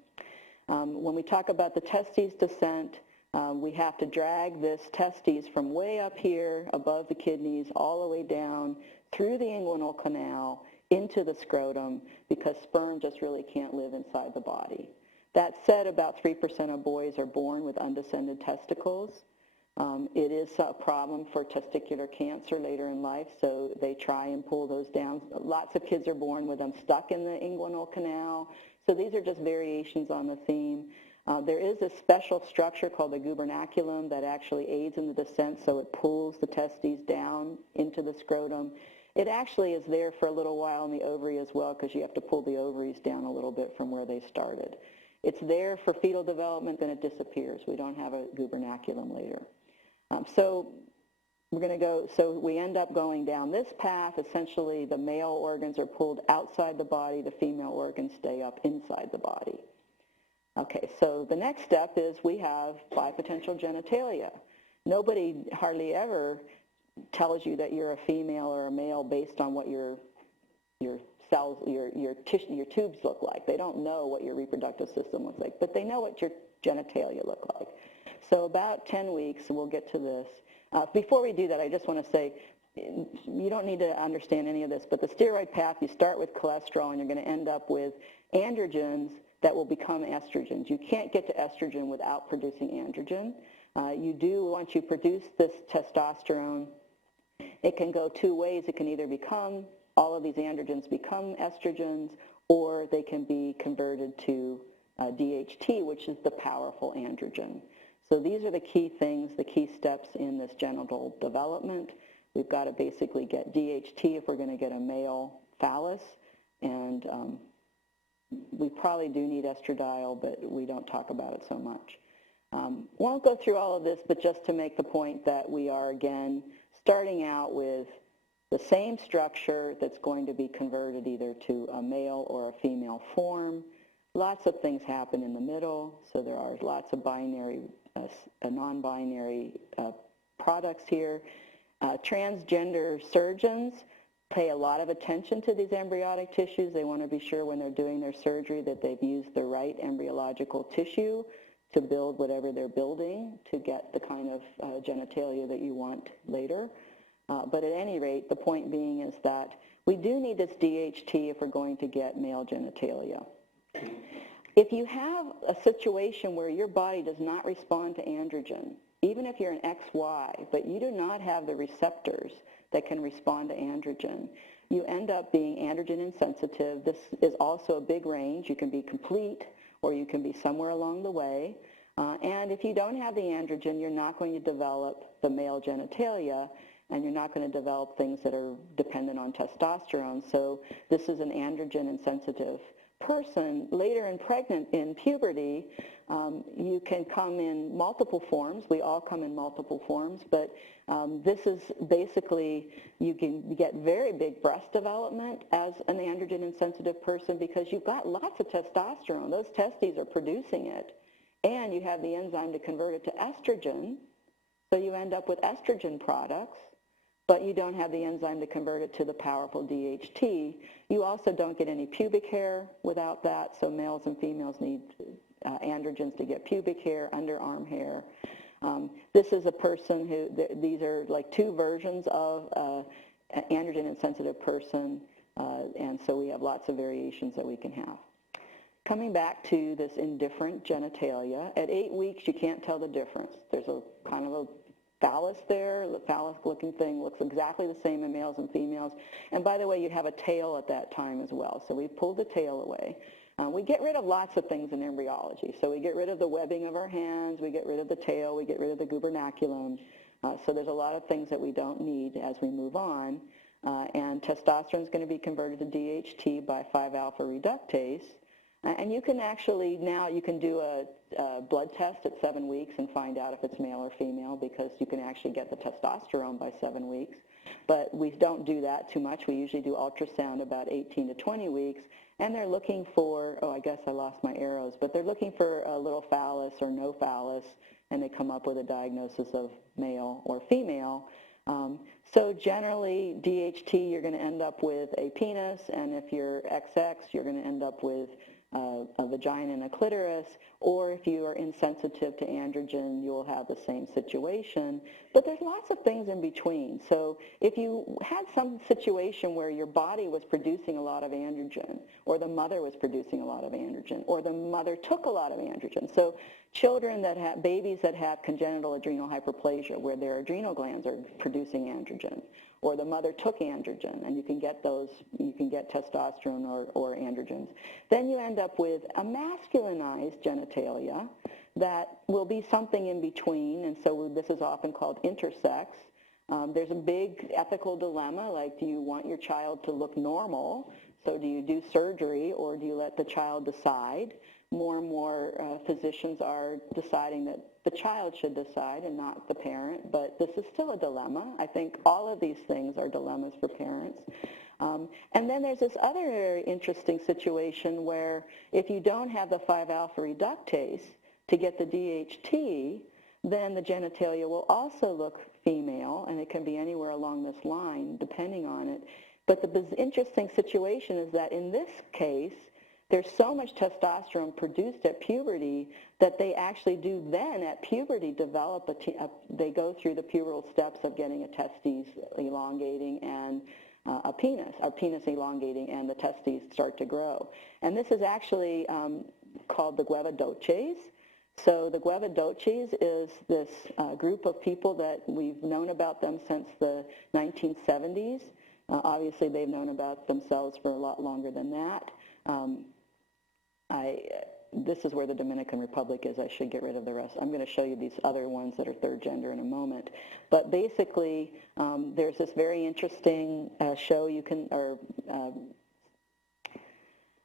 When we talk about the testes descent, we have to drag this testes from way up here above the kidneys all the way down through the inguinal canal into the scrotum because sperm just really can't live inside the body. That said, about 3% of boys are born with undescended testicles. It is a problem for testicular cancer later in life, so they try and pull those down. Lots of kids are born with them stuck in the inguinal canal. So these are just variations on the theme. There is a special structure called the gubernaculum that actually aids in the descent, so it pulls the testes down into the scrotum. It actually is there for a little while in the ovary as well because you have to pull the ovaries down a little bit from where they started. It's there for fetal development, then it disappears. We don't have a gubernaculum later. So we're going to go, so we end up going down this path. Essentially, the male organs are pulled outside the body. The female organs stay up inside the body. Okay, so the next step is we have bipotential genitalia. Nobody hardly ever tells you that you're a female or a male based on what your cells, your tubes look like. They don't know what your reproductive system looks like, but they know what your genitalia look like. So about 10 weeks, we'll get to this. Before we do that, I just want to say, you don't need to understand any of this, but the steroid path, you start with cholesterol and you're going to end up with androgens that will become estrogens. You can't get to estrogen without producing androgen. You do, once you produce this testosterone, it can go two ways. It can either become, all of these androgens become estrogens, or they can be converted to DHT, which is the powerful androgen. So these are the key things, the key steps in this genital development. We've got to basically get DHT if we're going to get a male phallus, and we probably do need estradiol, but we don't talk about it so much. Won't go through all of this, but just to make the point that we are, again, starting out with the same structure that's going to be converted either to a male or a female form. Lots of things happen in the middle, so there are lots of binary, non-binary products here. Transgender surgeons pay a lot of attention to these embryonic tissues. They want to be sure when they're doing their surgery that they've used the right embryological tissue to build whatever they're building to get the kind of genitalia that you want later. But at any rate, the point being is that we do need this DHT if we're going to get male genitalia. If you have a situation where your body does not respond to androgen, even if you're an XY, but you do not have the receptors that can respond to androgen, you end up being androgen insensitive. This is also a big range. You can be complete or you can be somewhere along the way. And if you don't have the androgen, you're not going to develop the male genitalia, and you're not going to develop things that are dependent on testosterone. So this is an androgen insensitive person. Later in puberty, you can come in multiple forms. We all come in multiple forms, but this is basically, you can get very big breast development as an androgen insensitive person because you've got lots of testosterone. Those testes are producing it, and you have the enzyme to convert it to estrogen, so you end up with estrogen products, but you don't have the enzyme to convert it to the powerful DHT. You also don't get any pubic hair without that, so males and females need androgens to get pubic hair, underarm hair. This is a person who, these are like two versions of an androgen insensitive person, and so we have lots of variations that we can have. Coming back to this indifferent genitalia, at 8 weeks you can't tell the difference. There's a kind of a phallus there. The phallus-looking thing looks exactly the same in males and females. And by the way, you have a tail at that time as well. So we pulled the tail away. We get rid of lots of things in embryology. So we get rid of the webbing of our hands, we get rid of the tail, we get rid of the gubernaculum. So there's a lot of things that we don't need as we move on. And testosterone is going to be converted to DHT by 5-alpha reductase. And you can actually, now you can do a blood test at 7 weeks and find out if it's male or female because you can actually get the testosterone by 7 weeks. But we don't do that too much. We usually do ultrasound about 18 to 20 weeks. And they're looking for, oh, I guess I lost my arrows, but they're looking for a little phallus or no phallus, and they come up with a diagnosis of male or female. So generally, DHT, you're going to end up with a penis, and if you're XX, you're going to end up with a vagina and a clitoris, or if you are insensitive to androgen, you'll have the same situation. But there's lots of things in between. So if you had some situation where your body was producing a lot of androgen, or the mother was producing a lot of androgen, or the mother took a lot of androgen. So children that have, babies that have congenital adrenal hyperplasia, where their adrenal glands are producing androgen, or the mother took androgen, and you can get those, you can get testosterone or androgens. Then you end up with a masculinized genitalia that will be something in between, and so this is often called intersex. There's a big ethical dilemma, like do you want your child to look normal? So do you do surgery, or do you let the child decide? More and more physicians are deciding that the child should decide and not the parent, but this is still a dilemma. I think all of these things are dilemmas for parents. And then there's this other very interesting situation where if you don't have the 5-alpha reductase to get the DHT, then the genitalia will also look female, and it can be anywhere along this line depending on it. But the interesting situation is that in this case, there's so much testosterone produced at puberty that they actually do then at puberty develop they go through the pubertal steps of getting a testes elongating and our penis elongating, and the testes start to grow. And this is actually called the Guava. So the Guava is this group of people that we've known about them since the 1970s. Obviously, they've known about themselves for a lot longer than that. This is where the Dominican Republic is. I should get rid of the rest. I'm going to show you these other ones that are third gender in a moment. But basically, there's this very interesting show you can, or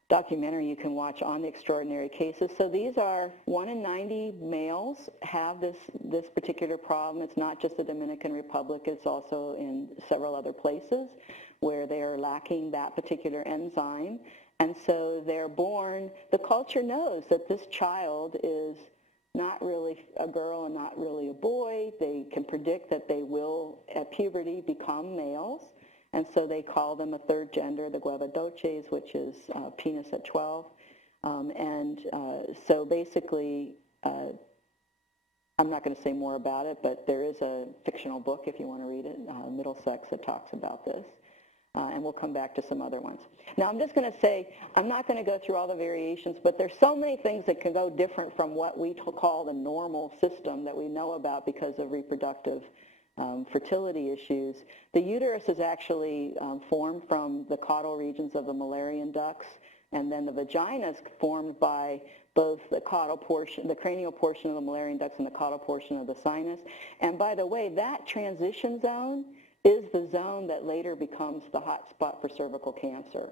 documentary you can watch on the extraordinary cases. So these are 1 in 90 males have this particular problem. It's not just the Dominican Republic. It's also in several other places where they are lacking that particular enzyme. And so they're born, the culture knows that this child is not really a girl and not really a boy. They can predict that they will, at puberty, become males. And so they call them a third gender, the Guava, which is penis at 12. So basically, I'm not going to say more about it, but there is a fictional book, if you want to read it, Middlesex, that talks about this. And we'll come back to some other ones. Now, I'm just going to say, I'm not going to go through all the variations, but there's so many things that can go different from what we call the normal system that we know about because of reproductive fertility issues. The uterus is actually formed from the caudal regions of the Mullerian ducts, and then the vagina is formed by both the caudal portion, the cranial portion of the Mullerian ducts and the caudal portion of the sinus. And by the way, that transition zone is the zone that later becomes the hot spot for cervical cancer.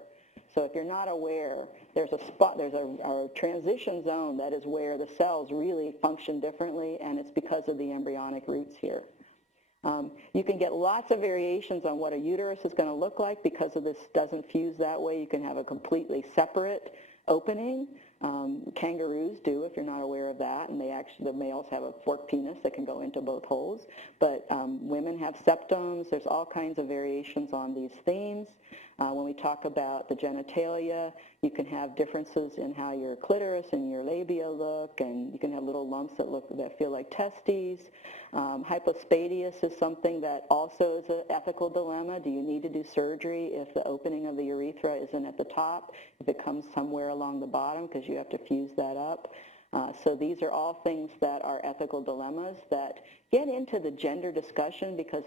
So if you're not aware, there's a transition zone that is where the cells really function differently, and it's because of the embryonic roots here. You can get lots of variations on what a uterus is going to look like because of this doesn't fuse that way. You can have a completely separate opening. Kangaroos do, if you're not aware of that, and the males have a forked penis that can go into both holes. But women have septums. There's all kinds of variations on these themes. When we talk about the genitalia, you can have differences in how your clitoris and your labia look, and you can have little lumps that feel like testes. Hypospadias is something that also is an ethical dilemma. Do you need to do surgery if the opening of the urethra isn't at the top, if it comes somewhere along the bottom, because you have to fuse that up? So these are all things that are ethical dilemmas that get into the gender discussion, because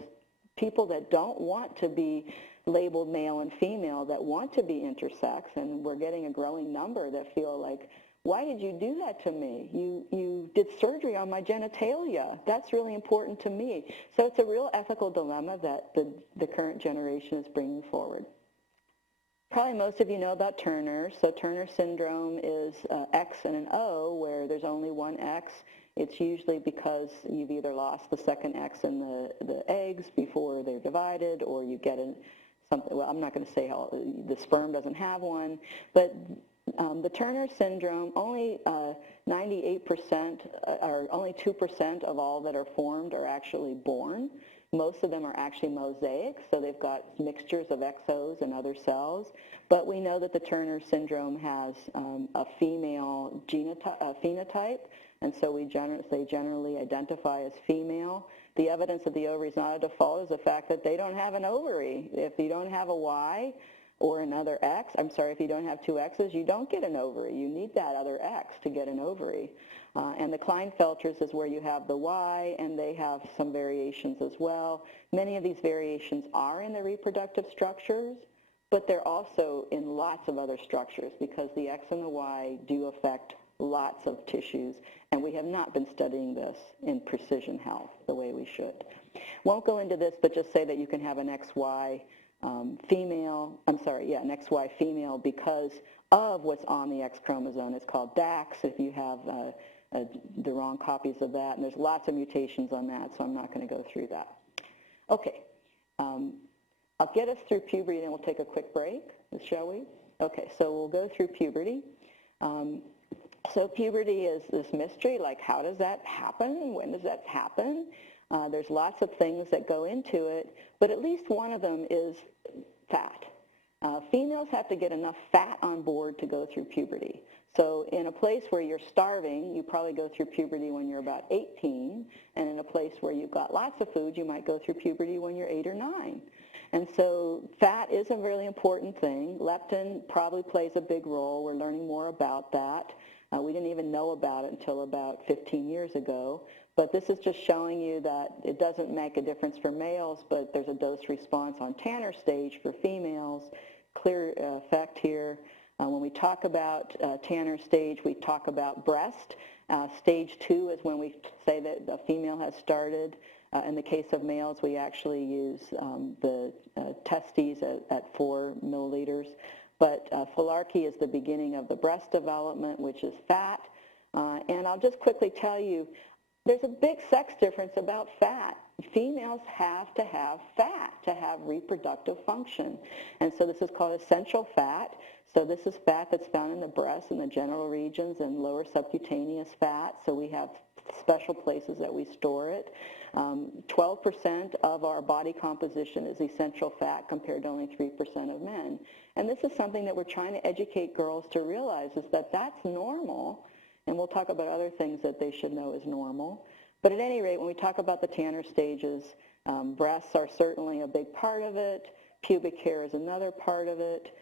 people that don't want to be labeled male and female, that want to be intersex, and we're getting a growing number that feel like, why did you do that to me? You did surgery on my genitalia. That's really important to me. So it's a real ethical dilemma that the current generation is bringing forward. Probably most of you know about Turner. So Turner syndrome is X and an O, where there's only one X. It's usually because you've either lost the second X in the eggs before they're divided, or you get something. Well, I'm not going to say how the sperm doesn't have one, but the Turner syndrome, only 98% or only 2% of all that are formed are actually born. Most of them are actually mosaics, so they've got mixtures of exos and other cells. But we know that the Turner syndrome has a female phenotype, and so they generally identify as female. The evidence that the ovary is not a default is the fact that they don't have an ovary. If you don't have a Y or another X, if you don't have two X's, you don't get an ovary. You need that other X to get an ovary. And the Klinefelters is where you have the Y, and they have some variations as well. Many of these variations are in the reproductive structures, but they're also in lots of other structures, because the X and the Y do affect lots of tissues, and we have not been studying this in precision health the way we should. Won't go into this, but just say that you can have an XY female, an XY female because of what's on the X chromosome. It's called DAX if you have the wrong copies of that, and there's lots of mutations on that, so I'm not going to go through that. Okay, I'll get us through puberty, and then we'll take a quick break, shall we? Okay, so we'll go through puberty. So puberty is this mystery, like how does that happen? When does that happen? There's lots of things that go into it, but at least one of them is fat. Females have to get enough fat on board to go through puberty. So in a place where you're starving, you probably go through puberty when you're about 18, and in a place where you've got lots of food, you might go through puberty when you're 8 or 9. And so fat is a really important thing. Leptin probably plays a big role. We're learning more about that. We didn't even know about it until about 15 years ago. But this is just showing you that it doesn't make a difference for males, but there's a dose response on Tanner stage for females. Clear effect here. When we talk about Tanner stage, we talk about breast. Stage 2 is when we say that a female has started. In the case of males, we actually use the testes at 4 milliliters. But Filarchy is the beginning of the breast development, which is fat. And I'll just quickly tell you, there's a big sex difference about fat. Females have to have fat to have reproductive function. And so this is called essential fat. So this is fat that's found in the breast and the genital regions and lower subcutaneous fat. So we have special places that we store it. 12% of our body composition is essential fat compared to only 3% of men. And this is something that we're trying to educate girls to realize is that that's normal. And we'll talk about other things that they should know is normal. But at any rate, when we talk about the Tanner stages, breasts are certainly a big part of it. Pubic hair is another part of it.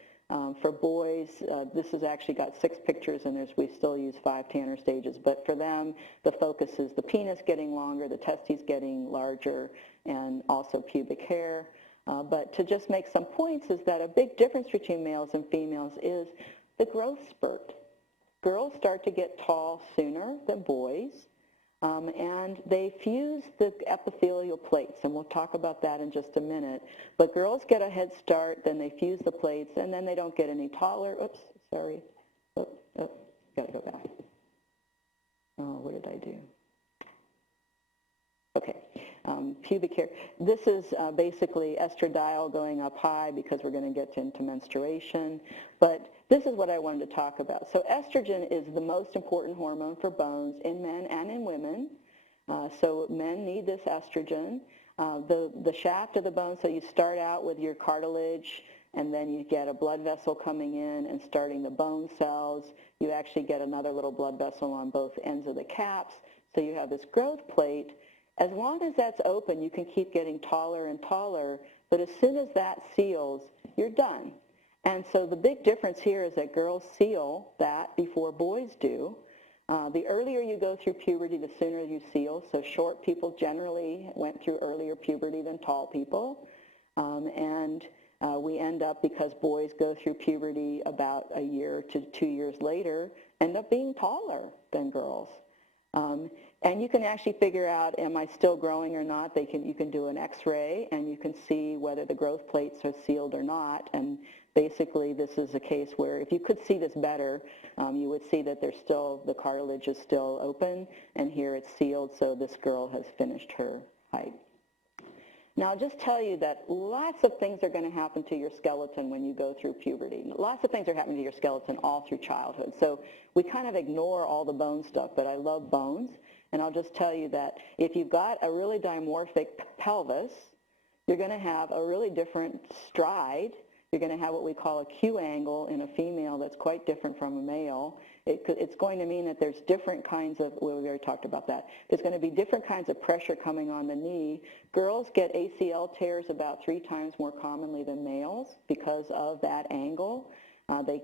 For boys, this has actually got 6 pictures, and we still use 5 Tanner stages. But for them, the focus is the penis getting longer, the testes getting larger, and also pubic hair. But to just make some points is that a big difference between males and females is the growth spurt. Girls start to get tall sooner than boys, and they fuse the epithelial plates, and we'll talk about that in just a minute. But girls get a head start, then they fuse the plates, and then they don't get any taller. Oops, sorry. Got to go back. Oh, what did I do? Okay, pubic hair. This is basically estradiol going up high because we're going to get into menstruation. But this is what I wanted to talk about. So estrogen is the most important hormone for bones in men and in women. So men need this estrogen. The shaft of the bone, so you start out with your cartilage, and then you get a blood vessel coming in and starting the bone cells. You actually get another little blood vessel on both ends of the caps. So you have this growth plate. As long as that's open, you can keep getting taller and taller, but as soon as that seals, you're done. And so the big difference here is that girls seal that before boys do. The earlier you go through puberty, the sooner you seal. So short people generally went through earlier puberty than tall people. We end up, because boys go through puberty about a year to 2 years later, end up being taller than girls. And you can actually figure out, am I still growing or not? You can do an x-ray, and you can see whether the growth plates are sealed or not. And basically, this is a case where if you could see this better, you would see that the cartilage is still open, and here it's sealed, so this girl has finished her height. Now, I'll just tell you that lots of things are going to happen to your skeleton when you go through puberty. Lots of things are happening to your skeleton all through childhood. So we kind of ignore all the bone stuff, but I love bones. And I'll just tell you that if you've got a really dimorphic pelvis, you're going to have a really different stride. You're going to have what we call a Q angle in a female that's quite different from a male. It's going to mean that there's different kinds of, well, we already talked about that. There's going to be different kinds of pressure coming on the knee. Girls get ACL tears about 3 times more commonly than males because of that angle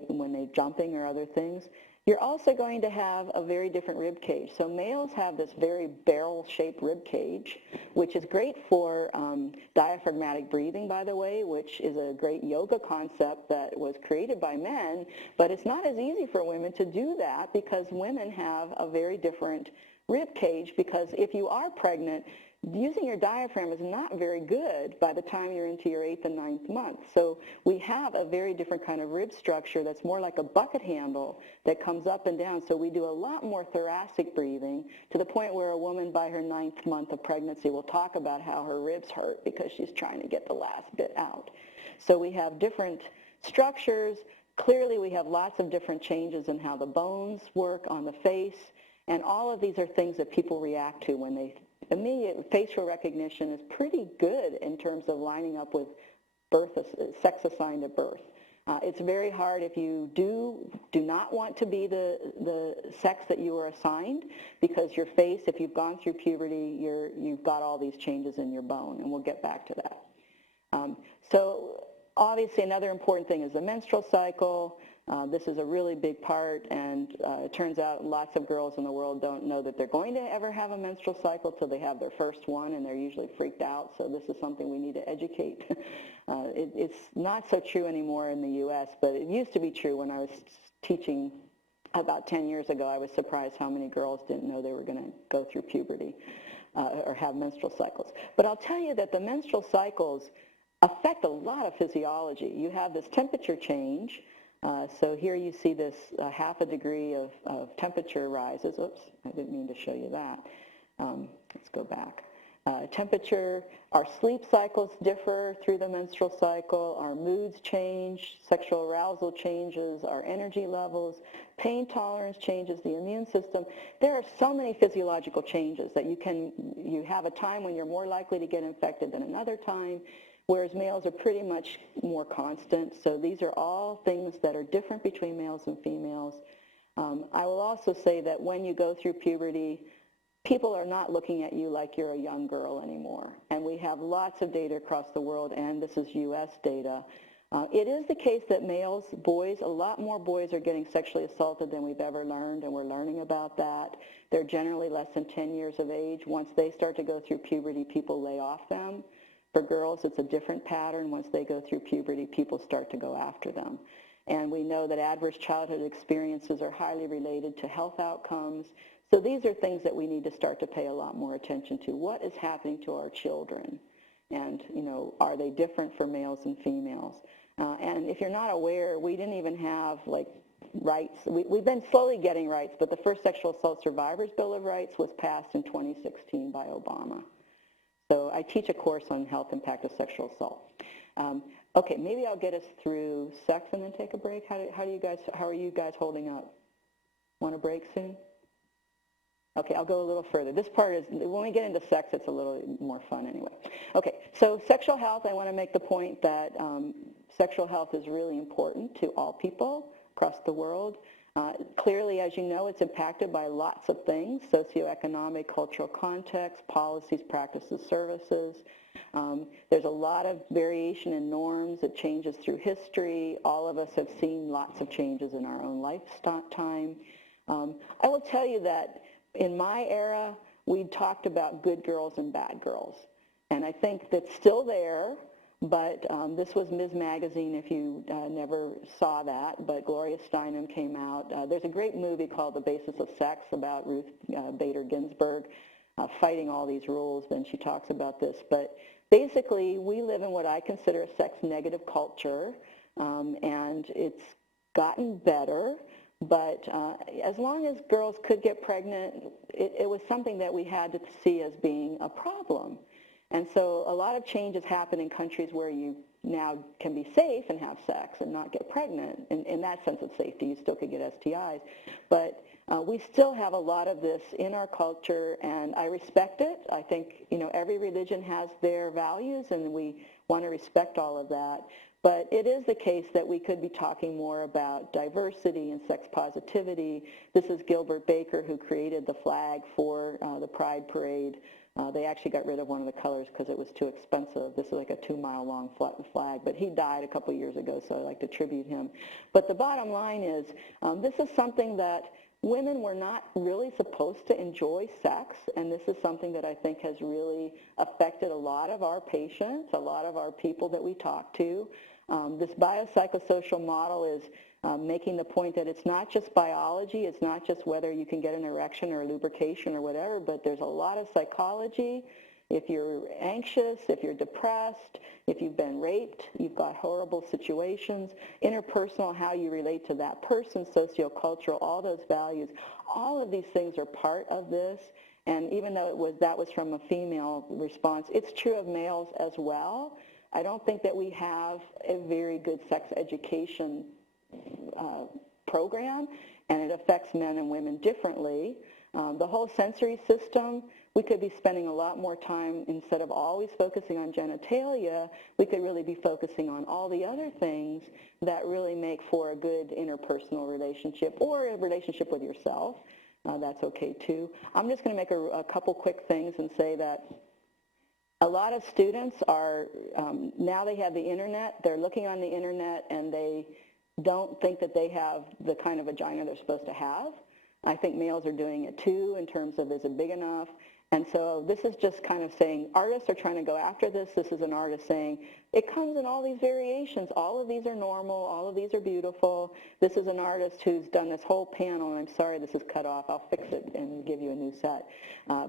when they're jumping or other things. You're also going to have a very different rib cage. So males have this very barrel-shaped rib cage, which is great for diaphragmatic breathing, by the way, which is a great yoga concept that was created by men, but it's not as easy for women to do that because women have a very different rib cage, because if you are pregnant, using your diaphragm is not very good by the time you're into your 8th and 9th month. So we have a very different kind of rib structure that's more like a bucket handle that comes up and down. So we do a lot more thoracic breathing, to the point where a woman by her 9th month of pregnancy will talk about how her ribs hurt because she's trying to get the last bit out. So we have different structures. Clearly, we have lots of different changes in how the bones work on the face, and all of these are things that people react to when they immediate facial recognition is pretty good in terms of lining up with birth, sex assigned at birth. It's very hard if you do not want to be the sex that you were assigned, because your face, if you've gone through puberty, you've got all these changes in your bone, and we'll get back to that. So obviously another important thing is the menstrual cycle. This is a really big part, and it turns out lots of girls in the world don't know that they're going to ever have a menstrual cycle till they have their first one, and they're usually freaked out, so this is something we need to educate. It's not so true anymore in the U.S., but it used to be true when I was teaching about 10 years ago. I was surprised how many girls didn't know they were going to go through puberty or have menstrual cycles. But I'll tell you that the menstrual cycles affect a lot of physiology. You have this temperature change. So here you see this half a degree of temperature rises. Oops, I didn't mean to show you that. Let's go back. Temperature, our sleep cycles differ through the menstrual cycle, our moods change, sexual arousal changes, our energy levels, pain tolerance changes, the immune system. There are so many physiological changes that you have a time when you're more likely to get infected than another time, whereas males are pretty much more constant. So these are all things that are different between males and females. I will also say that when you go through puberty, people are not looking at you like you're a young girl anymore. And we have lots of data across the world, and this is U.S. data. It is the case that males, boys, a lot more boys are getting sexually assaulted than we've ever learned, and we're learning about that. They're generally less than 10 years of age. Once they start to go through puberty, people lay off them. For girls, it's a different pattern. Once they go through puberty, people start to go after them. And we know that adverse childhood experiences are highly related to health outcomes. So these are things that we need to start to pay a lot more attention to. What is happening to our children? And, are they different for males and females? And if you're not aware, we didn't even have, rights. We've been slowly getting rights, but the first Sexual Assault Survivors Bill of Rights was passed in 2016 by Obama. So I teach a course on health impact of sexual assault. Okay, maybe I'll get us through sex and then take a break. How are you guys holding up? Want a break soon? Okay, I'll go a little further. This part is, when we get into sex, it's a little more fun anyway. Okay, so sexual health, I want to make the point that sexual health is really important to all people across the world. Clearly, as you know, it's impacted by lots of things: socioeconomic, cultural context, policies, practices, services. There's a lot of variation in norms. It changes through history. All of us have seen lots of changes in our own lifetime. I will tell you that in my era, we talked about good girls and bad girls. And I think that's still there, but this was Ms. Magazine, if you never saw that, but Gloria Steinem came out. There's a great movie called The Basis of Sex about Ruth Bader Ginsburg fighting all these rules, and she talks about this. But basically, we live in what I consider a sex-negative culture, and it's gotten better. But as long as girls could get pregnant, it was something that we had to see as being a problem. And so a lot of changes happen in countries where you now can be safe and have sex and not get pregnant. In that sense of safety, you still could get STIs. But we still have a lot of this in our culture, and I respect it. I think, every religion has their values, and we want to respect all of that. But it is the case that we could be talking more about diversity and sex positivity. This is Gilbert Baker, who created the flag for the Pride Parade. They actually got rid of one of the colors because it was too expensive. This is like a 2-mile-long flag, but he died a couple years ago, so I'd like to tribute him. But the bottom line is, this is something that women were not really supposed to enjoy sex, and this is something that I think has really affected a lot of our patients, a lot of our people that we talk to. This biopsychosocial model is making the point that it's not just biology, it's not just whether you can get an erection or lubrication or whatever, but there's a lot of psychology. If you're anxious, if you're depressed, if you've been raped, you've got horrible situations, interpersonal, how you relate to that person, sociocultural, all those values, all of these things are part of this. And even though that was from a female response, it's true of males as well. I don't think that we have a very good sex education program, and it affects men and women differently. The whole sensory system, we could be spending a lot more time, instead of always focusing on genitalia, we could really be focusing on all the other things that really make for a good interpersonal relationship or a relationship with yourself. That's okay too. I'm just going to make a couple quick things and say that a lot of students are, now they have the internet, they're looking on the internet and they don't think that they have the kind of vagina they're supposed to have. I think males are doing it too in terms of, is it big enough? And so this is just kind of saying, artists are trying to go after this. This is an artist saying, it comes in all these variations. All of these are normal. All of these are beautiful. This is an artist who's done this whole panel, and I'm sorry this is cut off. I'll fix it and give you a new set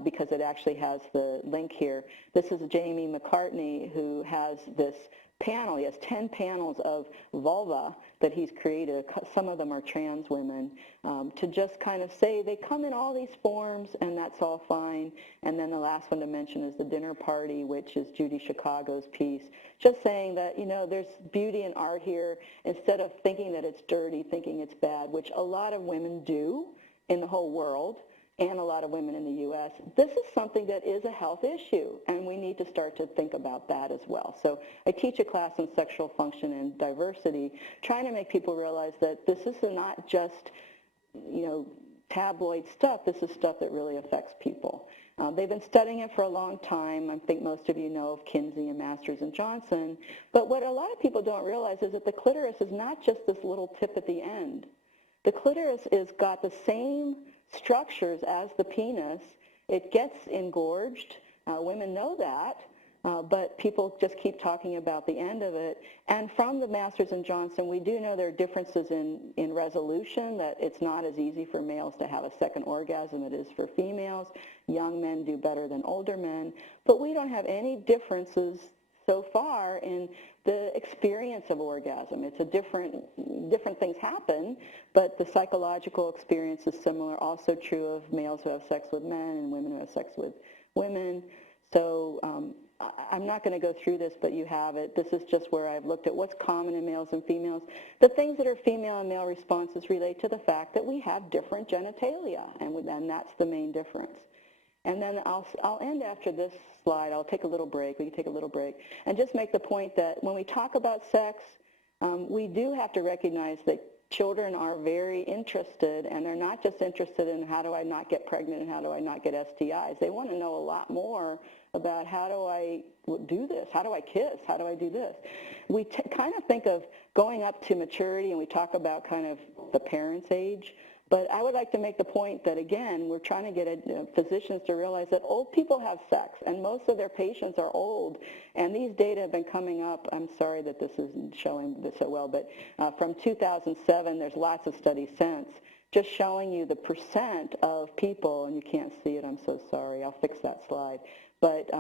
because it actually has the link here. This is Jamie McCartney, who has this panel. He has 10 panels of vulva that he's created. Some of them are trans women, to just kind of say they come in all these forms and that's all fine. And then the last one to mention is the dinner party, which is Judy Chicago's piece, just saying that, you know, there's beauty in art here, instead of thinking that it's dirty, thinking it's bad, which a lot of women do in the whole world, and a lot of women in the U.S. This is something that is a health issue, and we need to start to think about that as well. So I teach a class on sexual function and diversity, trying to make people realize that this is not just, you know, tabloid stuff. This is stuff that really affects people. They've been studying it for a long time. I think most of you know of Kinsey and Masters and Johnson. But what a lot of people don't realize is that the clitoris is not just this little tip at the end. The clitoris is got the same structures as the penis. It gets engorged. Women know that, but people just keep talking about the end of it. And from the Masters and Johnson, we do know there are differences in resolution, that it's not as easy for males to have a second orgasm as it is for females. Young men do better than older men, but we don't have any differences so far in the experience of orgasm. It's a different things happen, but the psychological experience is similar. Also true of males who have sex with men and women who have sex with women. So I'm not going to go through this, but you have it. This is just where I've looked at what's common in males and females. The things that are female and male responses relate to the fact that we have different genitalia, and that's the main difference. And then I'll end after this slide. I'll take a little break. We can take a little break. And just make the point that when we talk about sex, we do have to recognize that children are very interested, and they're not just interested in how do I not get pregnant and how do I not get STIs. They want to know a lot more about how do I do this? How do I kiss? How do I do this? We kind of think of going up to maturity, and we talk about kind of the parent's age. But I would like to make the point that, again, we're trying to get physicians to realize that old people have sex, and most of their patients are old. And these data have been coming up. I'm sorry that this isn't showing this so well, but from 2007, there's lots of studies since, just showing you the percent of people, and you can't see it, I'm so sorry. I'll fix that slide. But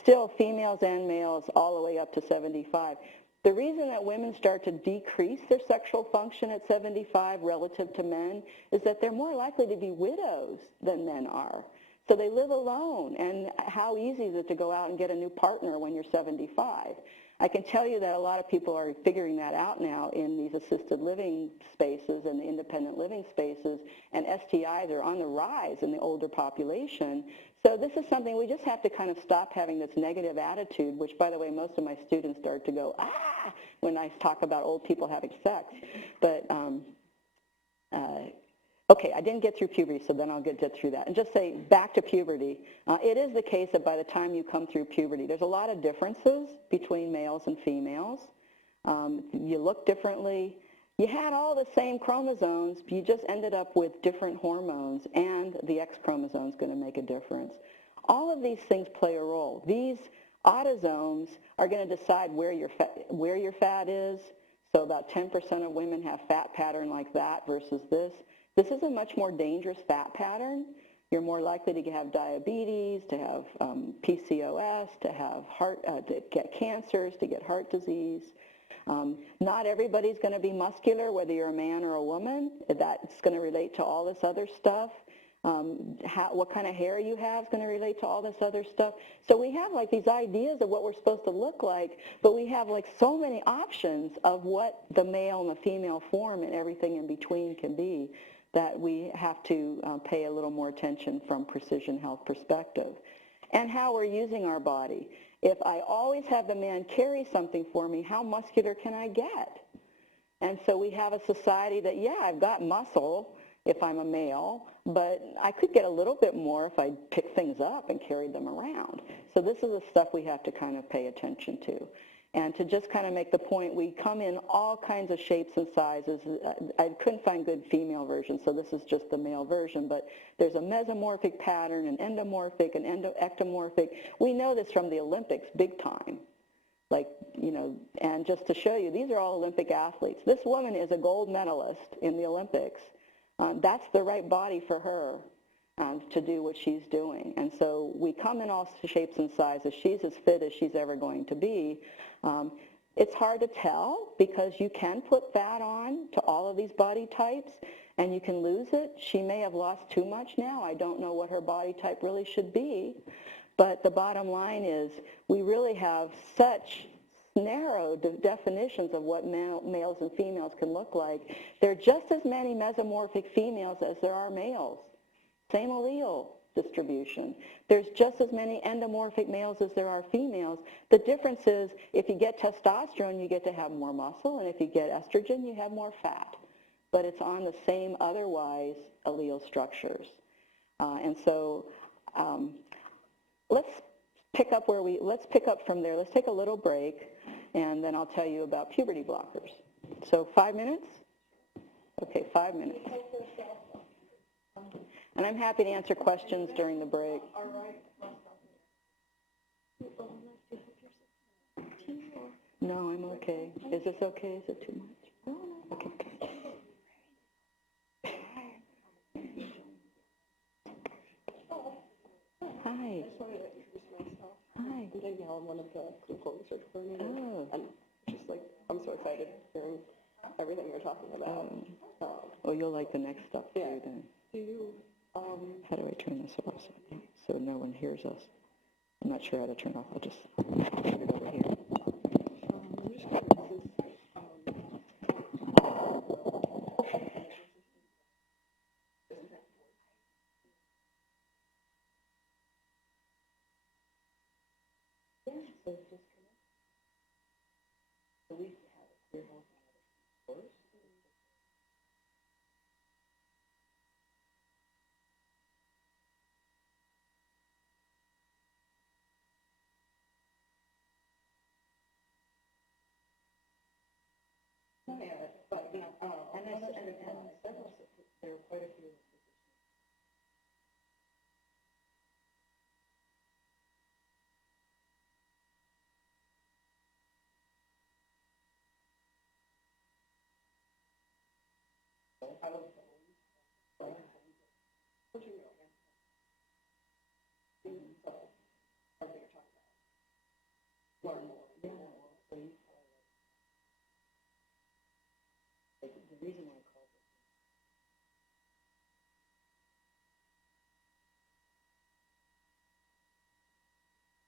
still, females and males all the way up to 75. The reason that women start to decrease their sexual function at 75 relative to men is that they're more likely to be widows than men are. So they live alone, and how easy is it to go out and get a new partner when you're 75? I can tell you that a lot of people are figuring that out now in these assisted living spaces and the independent living spaces, and STIs are on the rise in the older population. So this is something we just have to kind of stop having this negative attitude, which, by the way, most of my students start to go, when I talk about old people having sex. But, okay, I didn't get through puberty, so then I'll get through that. And just say, back to puberty, it is the case that by the time you come through puberty, there's a lot of differences between males and females. You look differently. You had all the same chromosomes, you just ended up with different hormones, and the X chromosome is going to make a difference. All of these things play a role. These autosomes are going to decide where your fat is. So about 10% of women have fat pattern like that versus this. This is a much more dangerous fat pattern. You're more likely to have diabetes, to have PCOS, to have to get cancers, to get heart disease. Not everybody's going to be muscular, whether you're a man or a woman. That's going to relate to all this other stuff. what kind of hair you have is going to relate to all this other stuff. So we have like these ideas of what we're supposed to look like, but we have like so many options of what the male and the female form and everything in between can be that we have to pay a little more attention from precision health perspective. And how we're using our body. If I always have the man carry something for me, how muscular can I get? And so we have a society that, yeah, I've got muscle if I'm a male, but I could get a little bit more if I picked things up and carried them around. So this is the stuff we have to kind of pay attention to. And to just kind of make the point, we come in all kinds of shapes and sizes. I couldn't find good female versions, so this is just the male version, but there's a mesomorphic pattern, an endomorphic, an ectomorphic. We know this from the Olympics big time. Like, you know, and just to show you, these are all Olympic athletes. This woman is a gold medalist in the Olympics. That's the right body for her to do what she's doing. And so we come in all shapes and sizes. She's as fit as she's ever going to be. It's hard to tell because you can put fat on to all of these body types and you can lose it. She may have lost too much now. I don't know what her body type really should be. But the bottom line is we really have such narrow definitions of what males and females can look like. There are just as many mesomorphic females as there are males. Same allele distribution. There's just as many endomorphic males as there are females. The difference is if you get testosterone, you get to have more muscle, and if you get estrogen, you have more fat. But it's on the same otherwise allele structures. And so let's pick up from there. Let's take a little break, and then I'll tell you about puberty blockers. So 5 minutes? Okay, 5 minutes. And I'm happy to answer questions during the break. No, I'm okay. Is this okay? Is it too much? Okay. Hi. Hi. I'm Danielle. I'm one of the clinical research coordinators. Oh. And just like, I'm so excited hearing everything you're talking about. Oh, you'll like the next stuff too then. Do you, How do I turn this off so no one hears us? I'm not sure how to turn off. I'll just put it over here. I'm just curious, So just connect. So we have a clear health course. Yeah, but and several, there are quite a few. I was learn more. Yeah. So the reason why I called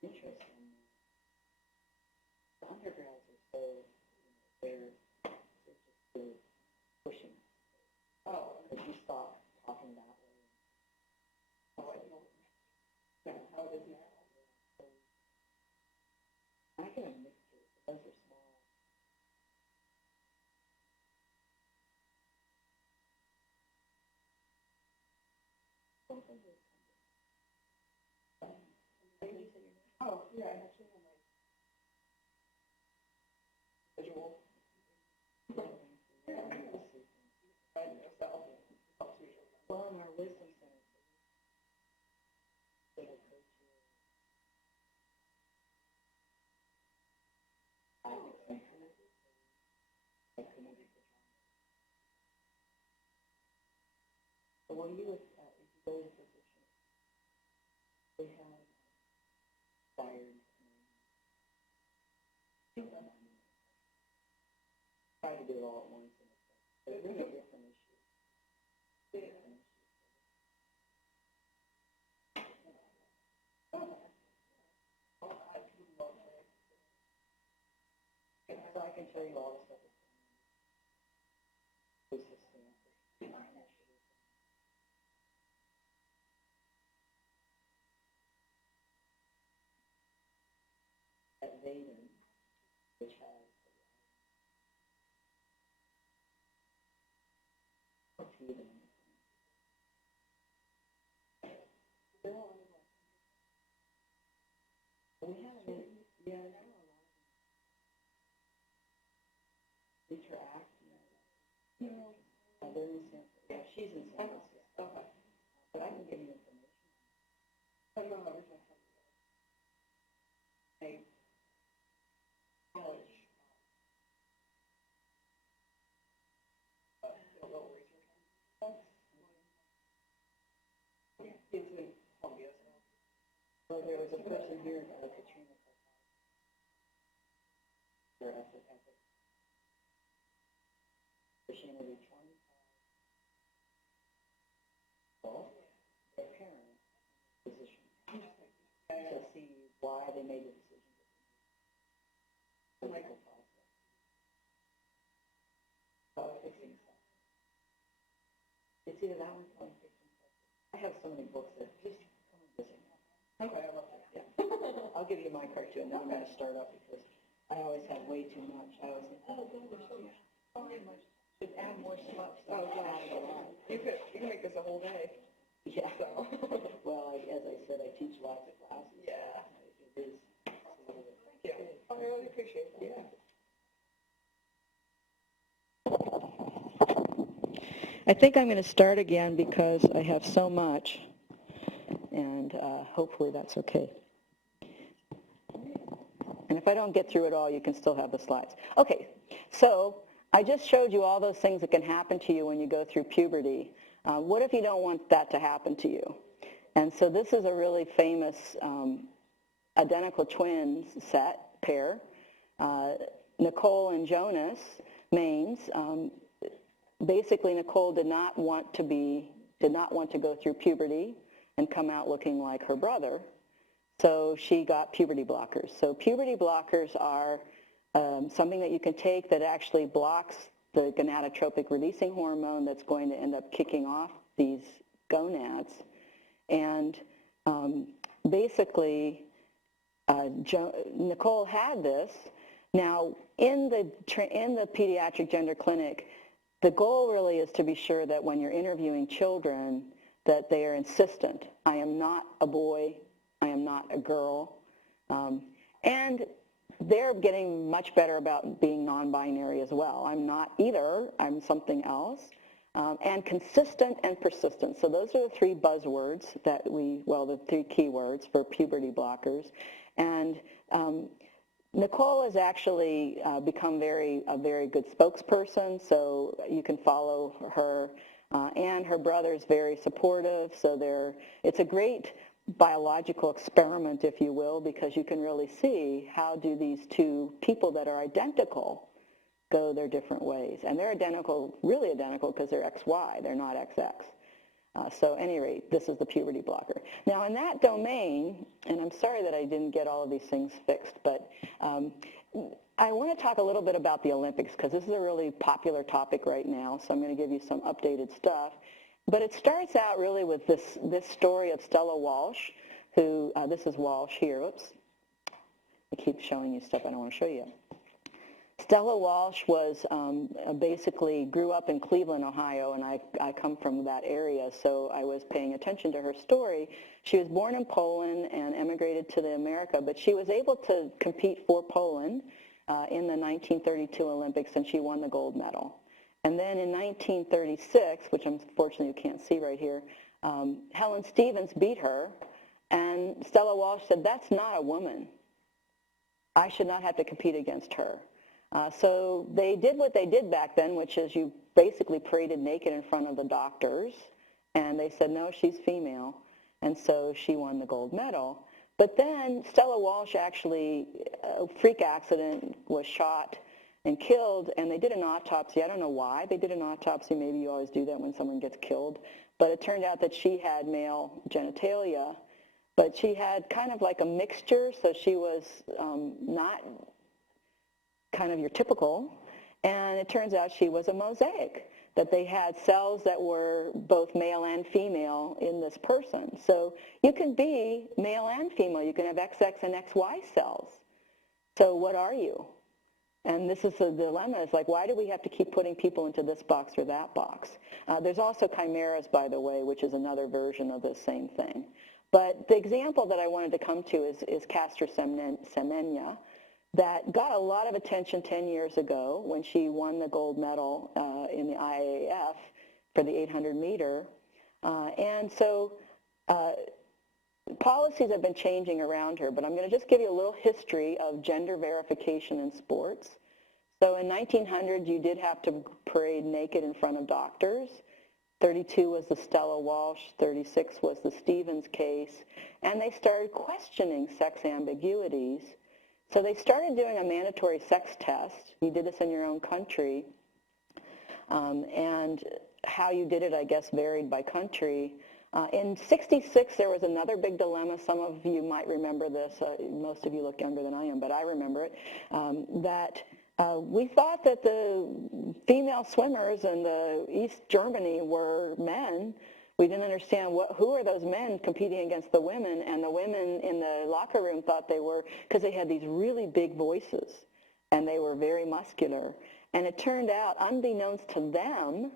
it interesting. The undergrads are so, they're just pushing. Oh, if you stop talking that way. Oh, I don't know how it is now. I get a mixture. Those are small. Oh, yeah, I actually have my visual. Well, in our wisdom center, well, you would, if you go to physician, they have fired. Try to do it all at once, and it's really different issues. can tell you all the stuff at Vaden, which has we have a interact. They're in Stanford. Yeah, she's in Stanford. Okay. But I can give you information. I don't know how to college. It's in Columbia. Well, there was a person here, Katrina. Machinery 25. Their parents, physician, to see why they made the decision. Medical process. Fixing stuff. It's either that one or fixing stuff. I have so many books that just come and visit me. Okay, I love that. Yeah. I'll give you my card too, and then I'm going to start up because I always have way too much. I always think, oh, there's so much. Should add more stuff. Oh, gosh. You can make this a whole day. Yeah. So. Well, as I said, I teach lots of classes. Yeah. It is. Thank you. I really appreciate that. Yeah. I think I'm going to start again because I have so much, and hopefully that's okay. And if I don't get through it all, you can still have the slides. Okay, so I just showed you all those things that can happen to you when you go through puberty. What if you don't want that to happen to you? And so this is a really famous identical twins pair, Nicole and Jonas Maines. Basically, Nicole did not want to go through puberty and come out looking like her brother, so she got puberty blockers. So puberty blockers are something that you can take that actually blocks the gonadotropic releasing hormone that's going to end up kicking off these gonads. And basically, Nicole had this. Now, in the pediatric gender clinic, the goal really is to be sure that when you're interviewing children, that they are insistent. I am not a boy. I am not a girl. And they're getting much better about being non-binary as well. I'm not either. I'm something else. And consistent and persistent. So those are the three buzzwords that the three keywords for puberty blockers. And Nicole has actually become a very good spokesperson, so you can follow her. And her brother's very supportive, so it's a great biological experiment, if you will, because you can really see how do these two people that are identical go their different ways. And they're identical, really identical, because they're XY, they're not XX. So at any rate, this is the puberty blocker. Now in that domain, and I'm sorry that I didn't get all of these things fixed, but I want to talk a little bit about the Olympics, because this is a really popular topic right now, so I'm going to give you some updated stuff. But it starts out really with this story of Stella Walsh, who, this is Walsh here, oops. I keep showing you stuff I don't want to show you. Stella Walsh basically grew up in Cleveland, Ohio, and I come from that area, so I was paying attention to her story. She was born in Poland and emigrated to America, but she was able to compete for Poland in the 1932 Olympics, and she won the gold medal. And then in 1936, which unfortunately you can't see right here, Helen Stevens beat her, and Stella Walsh said, "That's not a woman. I should not have to compete against her." So they did what they did back then, which is you basically paraded naked in front of the doctors, and they said, "No, she's female," and so she won the gold medal. But then Stella Walsh actually, a freak accident, was shot and killed, and they did an autopsy. I don't know why they did an autopsy. Maybe you always do that when someone gets killed. But it turned out that she had male genitalia, but she had kind of like a mixture, so she was not kind of your typical, and it turns out she was a mosaic, that they had cells that were both male and female in this person. So you can be male and female. You can have XX and XY cells. So what are you? And this is the dilemma, is like, why do we have to keep putting people into this box or that box? There's also chimeras, by the way, which is another version of this same thing. But the example that I wanted to come to is Caster Semenya, that got a lot of attention 10 years ago when she won the gold medal in the IAAF for the 800 meter. And so policies have been changing around her, but I'm going to just give you a little history of gender verification in sports. So in 1900, you did have to parade naked in front of doctors. 32 was the Stella Walsh, 36 was the Stevens case, and they started questioning sex ambiguities. So they started doing a mandatory sex test. You did this in your own country, and how you did it, I guess, varied by country. In 66, there was another big dilemma. Some of you might remember this. Most of you look younger than I am, but I remember it, that we thought that the female swimmers in the East Germany were men. We didn't understand who are those men competing against the women, and the women in the locker room thought they were, because they had these really big voices, and they were very muscular. And it turned out, unbeknownst to them,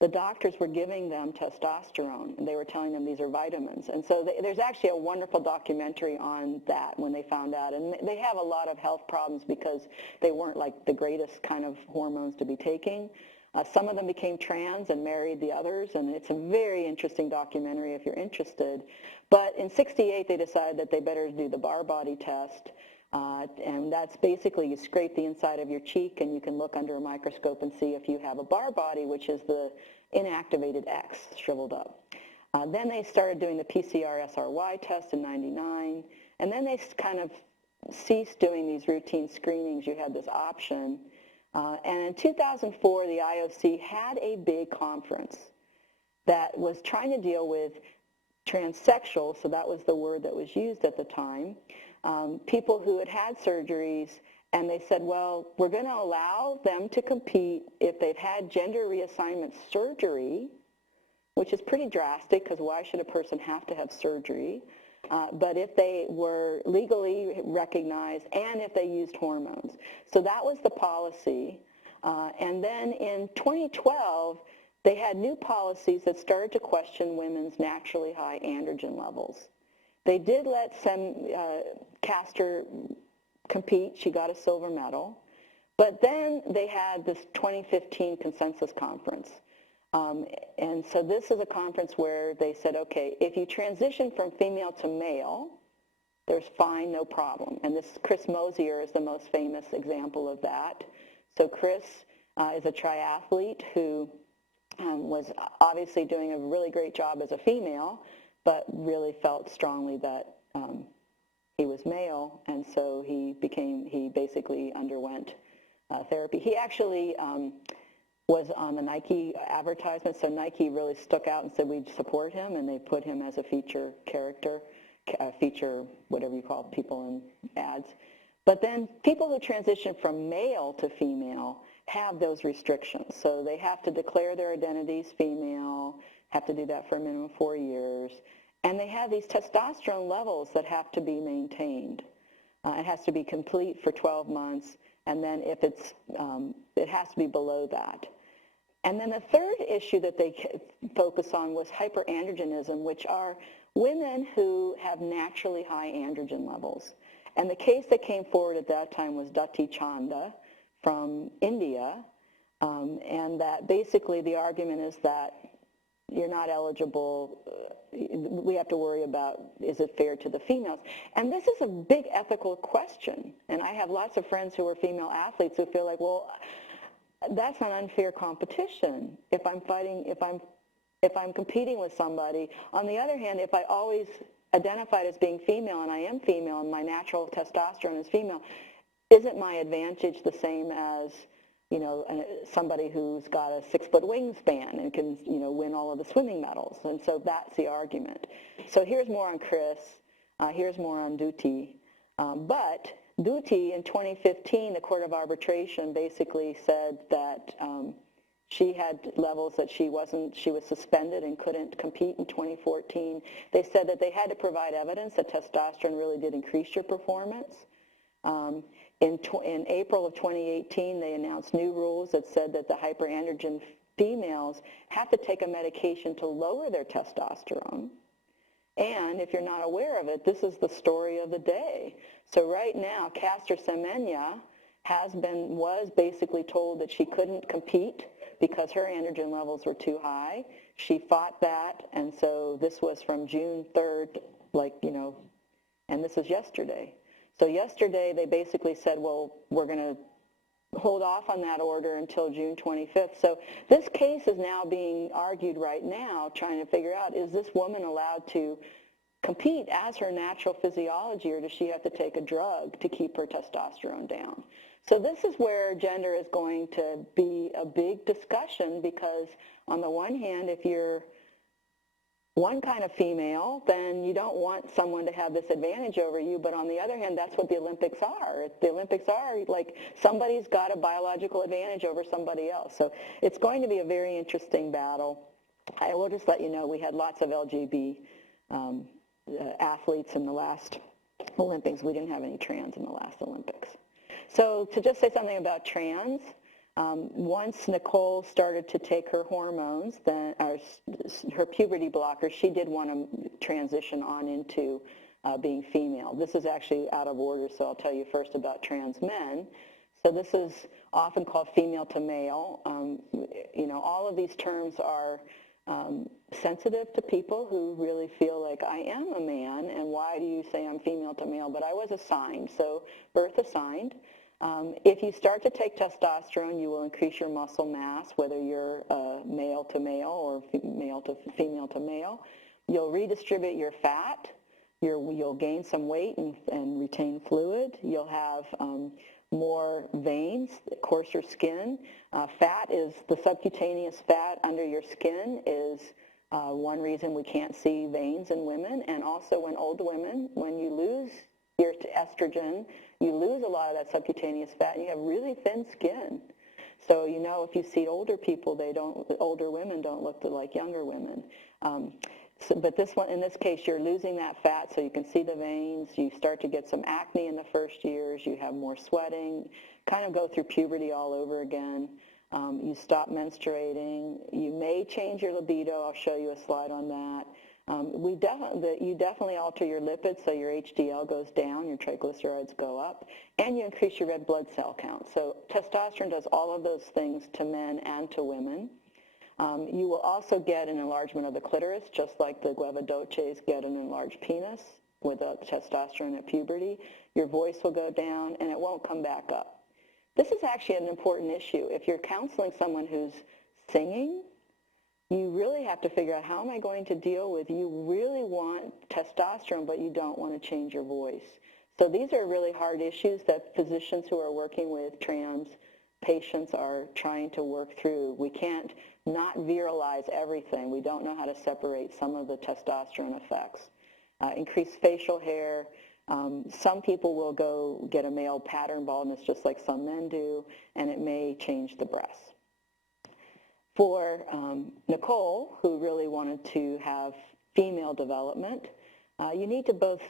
the doctors were giving them testosterone, and they were telling them these are vitamins. And so there's actually a wonderful documentary on that when they found out. And they have a lot of health problems because they weren't like the greatest kind of hormones to be taking. Some of them became trans and married the others, and it's a very interesting documentary if you're interested. But in 68, they decided that they better do the bar body test. And that's basically you scrape the inside of your cheek and you can look under a microscope and see if you have a bar body, which is the inactivated X shriveled up. Then they started doing the PCR-SRY test in 99, and then they kind of ceased doing these routine screenings. You had this option. And in 2004, the IOC had a big conference that was trying to deal with transsexual, so that was the word that was used at the time, people who had had surgeries, and they said, well, we're going to allow them to compete if they've had gender reassignment surgery, which is pretty drastic because why should a person have to have surgery? But if they were legally recognized and if they used hormones. So that was the policy. And then in 2012, they had new policies that started to question women's naturally high androgen levels. They did let Caster compete. She got a silver medal. But then they had this 2015 consensus conference. And so this is a conference where they said, okay, if you transition from female to male, there's fine, no problem. And this Chris Mosier is the most famous example of that. So Chris is a triathlete who was obviously doing a really great job as a female, but really felt strongly that he was male, and so he basically underwent therapy. He actually was on the Nike advertisement, so Nike really stuck out and said we'd support him, and they put him as a feature character, feature whatever you call people in ads. But then people who transition from male to female have those restrictions. So they have to declare their identities female, have to do that for a minimum of 4 years, and they have these testosterone levels that have to be maintained. It has to be complete for 12 months, and then if it has to be below that. And then the third issue that they focus on was hyperandrogenism, which are women who have naturally high androgen levels. And the case that came forward at that time was Dati Chanda from India, and that basically the argument is that you're not eligible, we have to worry about, is it fair to the females? And this is a big ethical question, and I have lots of friends who are female athletes who feel like, well, that's an unfair competition if I'm competing with somebody. On the other hand, if I always identified as being female and I am female and my natural testosterone is female, isn't my advantage the same as, you know, somebody who's got a 6-foot wingspan and can, you know, win all of the swimming medals? And so that's the argument. So here's more on Chris. Here's more on Duty. But Duty in 2015, the Court of Arbitration basically said that she had levels that she was suspended and couldn't compete in 2014. They said that they had to provide evidence that testosterone really did increase your performance. In April of 2018, they announced new rules that said that the hyperandrogen females have to take a medication to lower their testosterone. And if you're not aware of it, this is the story of the day. So right now, Caster Semenya was basically told that she couldn't compete because her androgen levels were too high. She fought that, and so this was from June 3rd, and this is yesterday. So yesterday, they basically said, well, we're going to hold off on that order until June 25th. So this case is now being argued right now, trying to figure out, is this woman allowed to compete as her natural physiology, or does she have to take a drug to keep her testosterone down? So this is where gender is going to be a big discussion, because on the one hand, if you're one kind of female, then you don't want someone to have this advantage over you, but on the other hand, that's what the Olympics are. The Olympics are like somebody's got a biological advantage over somebody else. So it's going to be a very interesting battle. I will just let you know we had lots of LGBT athletes in the last Olympics. We didn't have any trans in the last Olympics. So to just say something about trans, once Nicole started to take her hormones, her puberty blockers, she did want to transition on into being female. This is actually out of order, so I'll tell you first about trans men. So this is often called female to male. All of these terms are sensitive to people who really feel like, I am a man, and why do you say I'm female to male? But I was assigned, so birth assigned. If you start to take testosterone, you will increase your muscle mass, whether you're male to male or male to female to male. You'll redistribute your fat. You'll gain some weight and retain fluid. You'll have more veins, coarser skin. Fat is the subcutaneous fat under your skin is one reason we can't see veins in women. And also when older women, when you lose your estrogen, you lose a lot of that subcutaneous fat and you have really thin skin. So if you see older people, older women don't look like younger women. But in this case, you're losing that fat so you can see the veins. You start to get some acne in the first years. You have more sweating, kind of go through puberty all over again. You stop menstruating. You may change your libido. I'll show you a slide on that. You definitely alter your lipids, so your HDL goes down, your triglycerides go up, and you increase your red blood cell count. So testosterone does all of those things to men and to women. You will also get an enlargement of the clitoris, just like the Guava dolces get an enlarged penis with testosterone at puberty. Your voice will go down, and it won't come back up. This is actually an important issue. If you're counseling someone who's singing, you really have to figure out, how am I going to deal with, you really want testosterone, but you don't want to change your voice. So these are really hard issues that physicians who are working with trans patients are trying to work through. We can't not virilize everything. We don't know how to separate some of the testosterone effects. Increased facial hair. Some people will go get a male pattern baldness just like some men do, and it may change the breasts. For Nicole, who really wanted to have female development, you need to both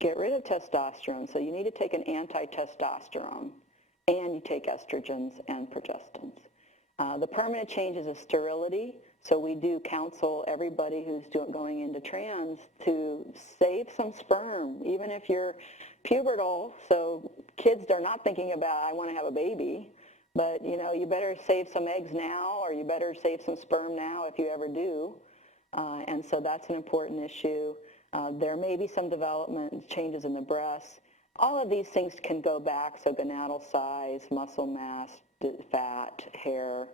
get rid of testosterone. So you need to take an anti-testosterone, and you take estrogens and progestins. The permanent changes is sterility. So we do counsel everybody who's going into trans to save some sperm, even if you're pubertal. So kids are not thinking about, I want to have a baby. But, you better save some eggs now, or you better save some sperm now if you ever do. And so that's an important issue. There may be some development changes in the breasts. All of these things can go back, so gonadal size, muscle mass, fat, hair,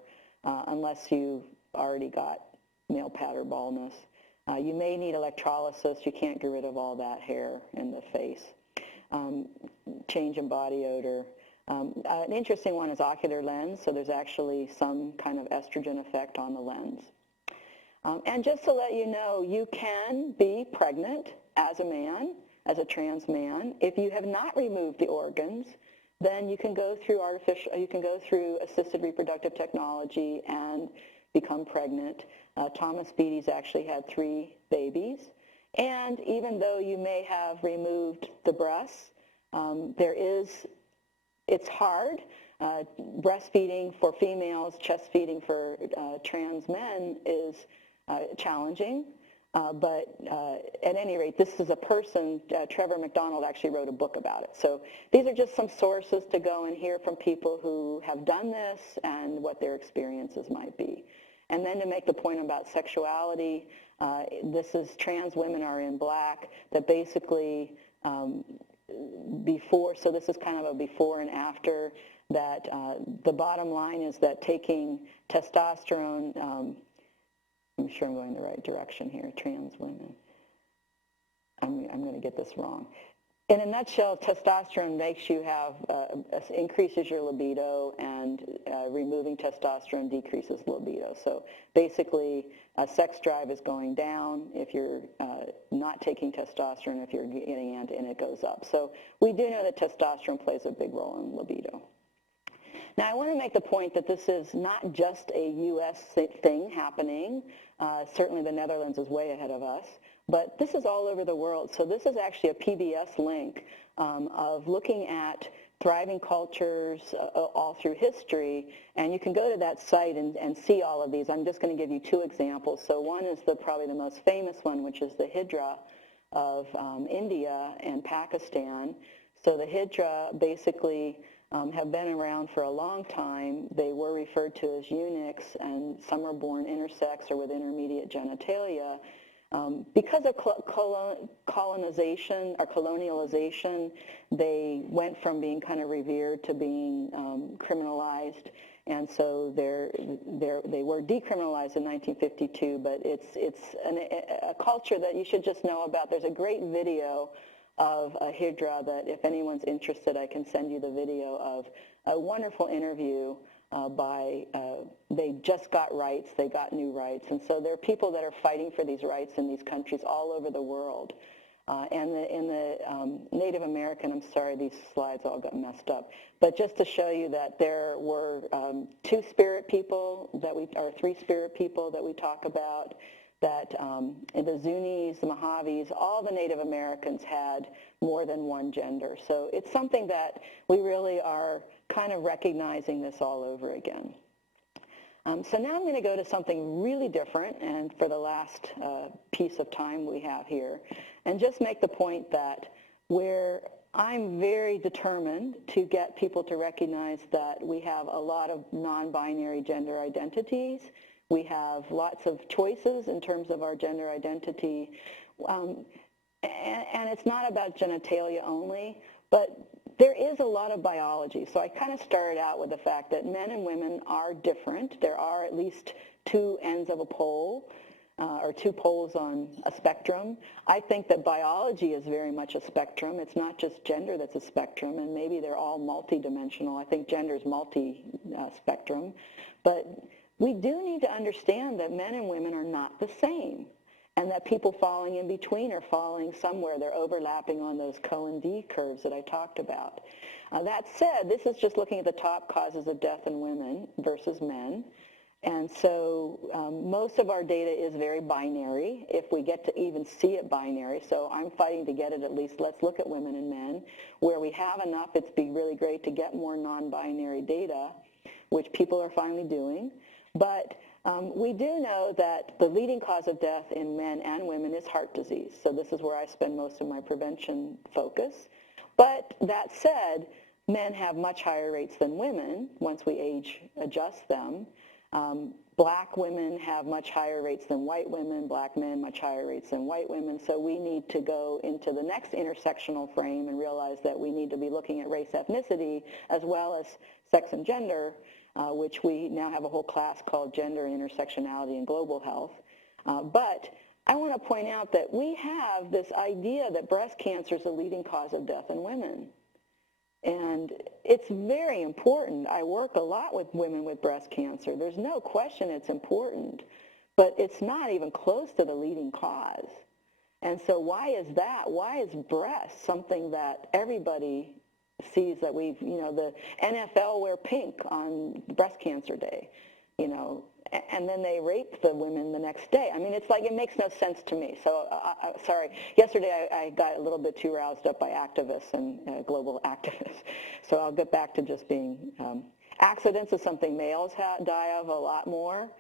unless you've already got male pattern baldness. You may need electrolysis. You can't get rid of all that hair in the face. Change in body odor. An interesting one is ocular lens, so there's actually some kind of estrogen effect on the lens. And just to let you know, you can be pregnant as a man. as a trans man. If you have not removed the organs, then you can go through assisted reproductive technology and become pregnant. Thomas Beattie's actually had 3 babies. And even though you may have removed the breasts, it's hard. Breastfeeding for females, chest feeding for trans men is challenging. But at any rate, this is a person, Trevor McDonald actually wrote a book about it. So these are just some sources to go and hear from people who have done this and what their experiences might be. And then to make the point about sexuality, this is trans women are in black, that basically before, so this is kind of a before and after, that the bottom line is that taking testosterone, I'm sure I'm going the right direction here, trans women. I'm going to get this wrong. In a nutshell, testosterone makes you have, increases your libido, and removing testosterone decreases libido. So basically, sex drive is going down if you're not taking testosterone. If you're getting it, and it goes up. So we do know that testosterone plays a big role in libido. Now, I want to make the point that this is not just a U.S. thing happening. Certainly the Netherlands is way ahead of us. But this is all over the world. So this is actually a PBS link of looking at thriving cultures all through history. And you can go to that site and see all of these. I'm just going to give you 2 examples. So one is probably the most famous one, which is the Hijra of India and Pakistan. So the Hijra basically have been around for a long time. They were referred to as eunuchs, and some are born intersex or with intermediate genitalia. Because of colonization or colonialization, they went from being kind of revered to being criminalized, and so they were decriminalized in 1952. But it's a culture that you should just know about. There's a great video of a Hijra that, if anyone's interested, I can send you the video of a wonderful interview they just got rights, they got new rights, and so there are people that are fighting for these rights in these countries all over the world. And in the Native American, I'm sorry, these slides all got messed up, but just to show you that there were 3 spirit people that we talk about, that the Zunis, the Mojaves, all the Native Americans had more than one gender. So it's something that we really are kind of recognizing this all over again. So now I'm going to go to something really different, and for the last piece of time we have here, and just make the point that where I'm very determined to get people to recognize that we have a lot of non-binary gender identities. We have lots of choices in terms of our gender identity, and it's not about genitalia only, but there is a lot of biology. So I kind of started out with the fact that men and women are different. There are at least 2 ends of a pole, or 2 poles on a spectrum. I think that biology is very much a spectrum. It's not just gender that's a spectrum, and maybe they're all multidimensional. I think gender is multi-spectrum. But we do need to understand that men and women are not the same, and that people falling in between are falling somewhere. They're overlapping on those Cohen-D curves that I talked about. That said, this is just looking at the top causes of death in women versus men. And so most of our data is very binary, if we get to even see it binary. So I'm fighting to get it at least. Let's look at women and men. Where we have enough, it's be really great to get more non-binary data, which people are finally doing. But we do know that the leading cause of death in men and women is heart disease. So this is where I spend most of my prevention focus. But that said, men have much higher rates than women once we age adjust them. Black women have much higher rates than white women, black men much higher rates than white women. So we need to go into the next intersectional frame and realize that we need to be looking at race, ethnicity, as well as sex and gender, which we now have a whole class called Gender, Intersectionality, and Global Health. But I want to point out that we have this idea that breast cancer is the leading cause of death in women. And it's very important. I work a lot with women with breast cancer. There's no question it's important, but it's not even close to the leading cause. And so why is that? Why is breast something that everybody sees that we've, the NFL wear pink on breast cancer day, and then they rape the women the next day. I mean, it's like, it makes no sense to me. So, sorry, yesterday I got a little bit too roused up by activists and global activists. So I'll get back to just being, accidents is something males die of a lot more.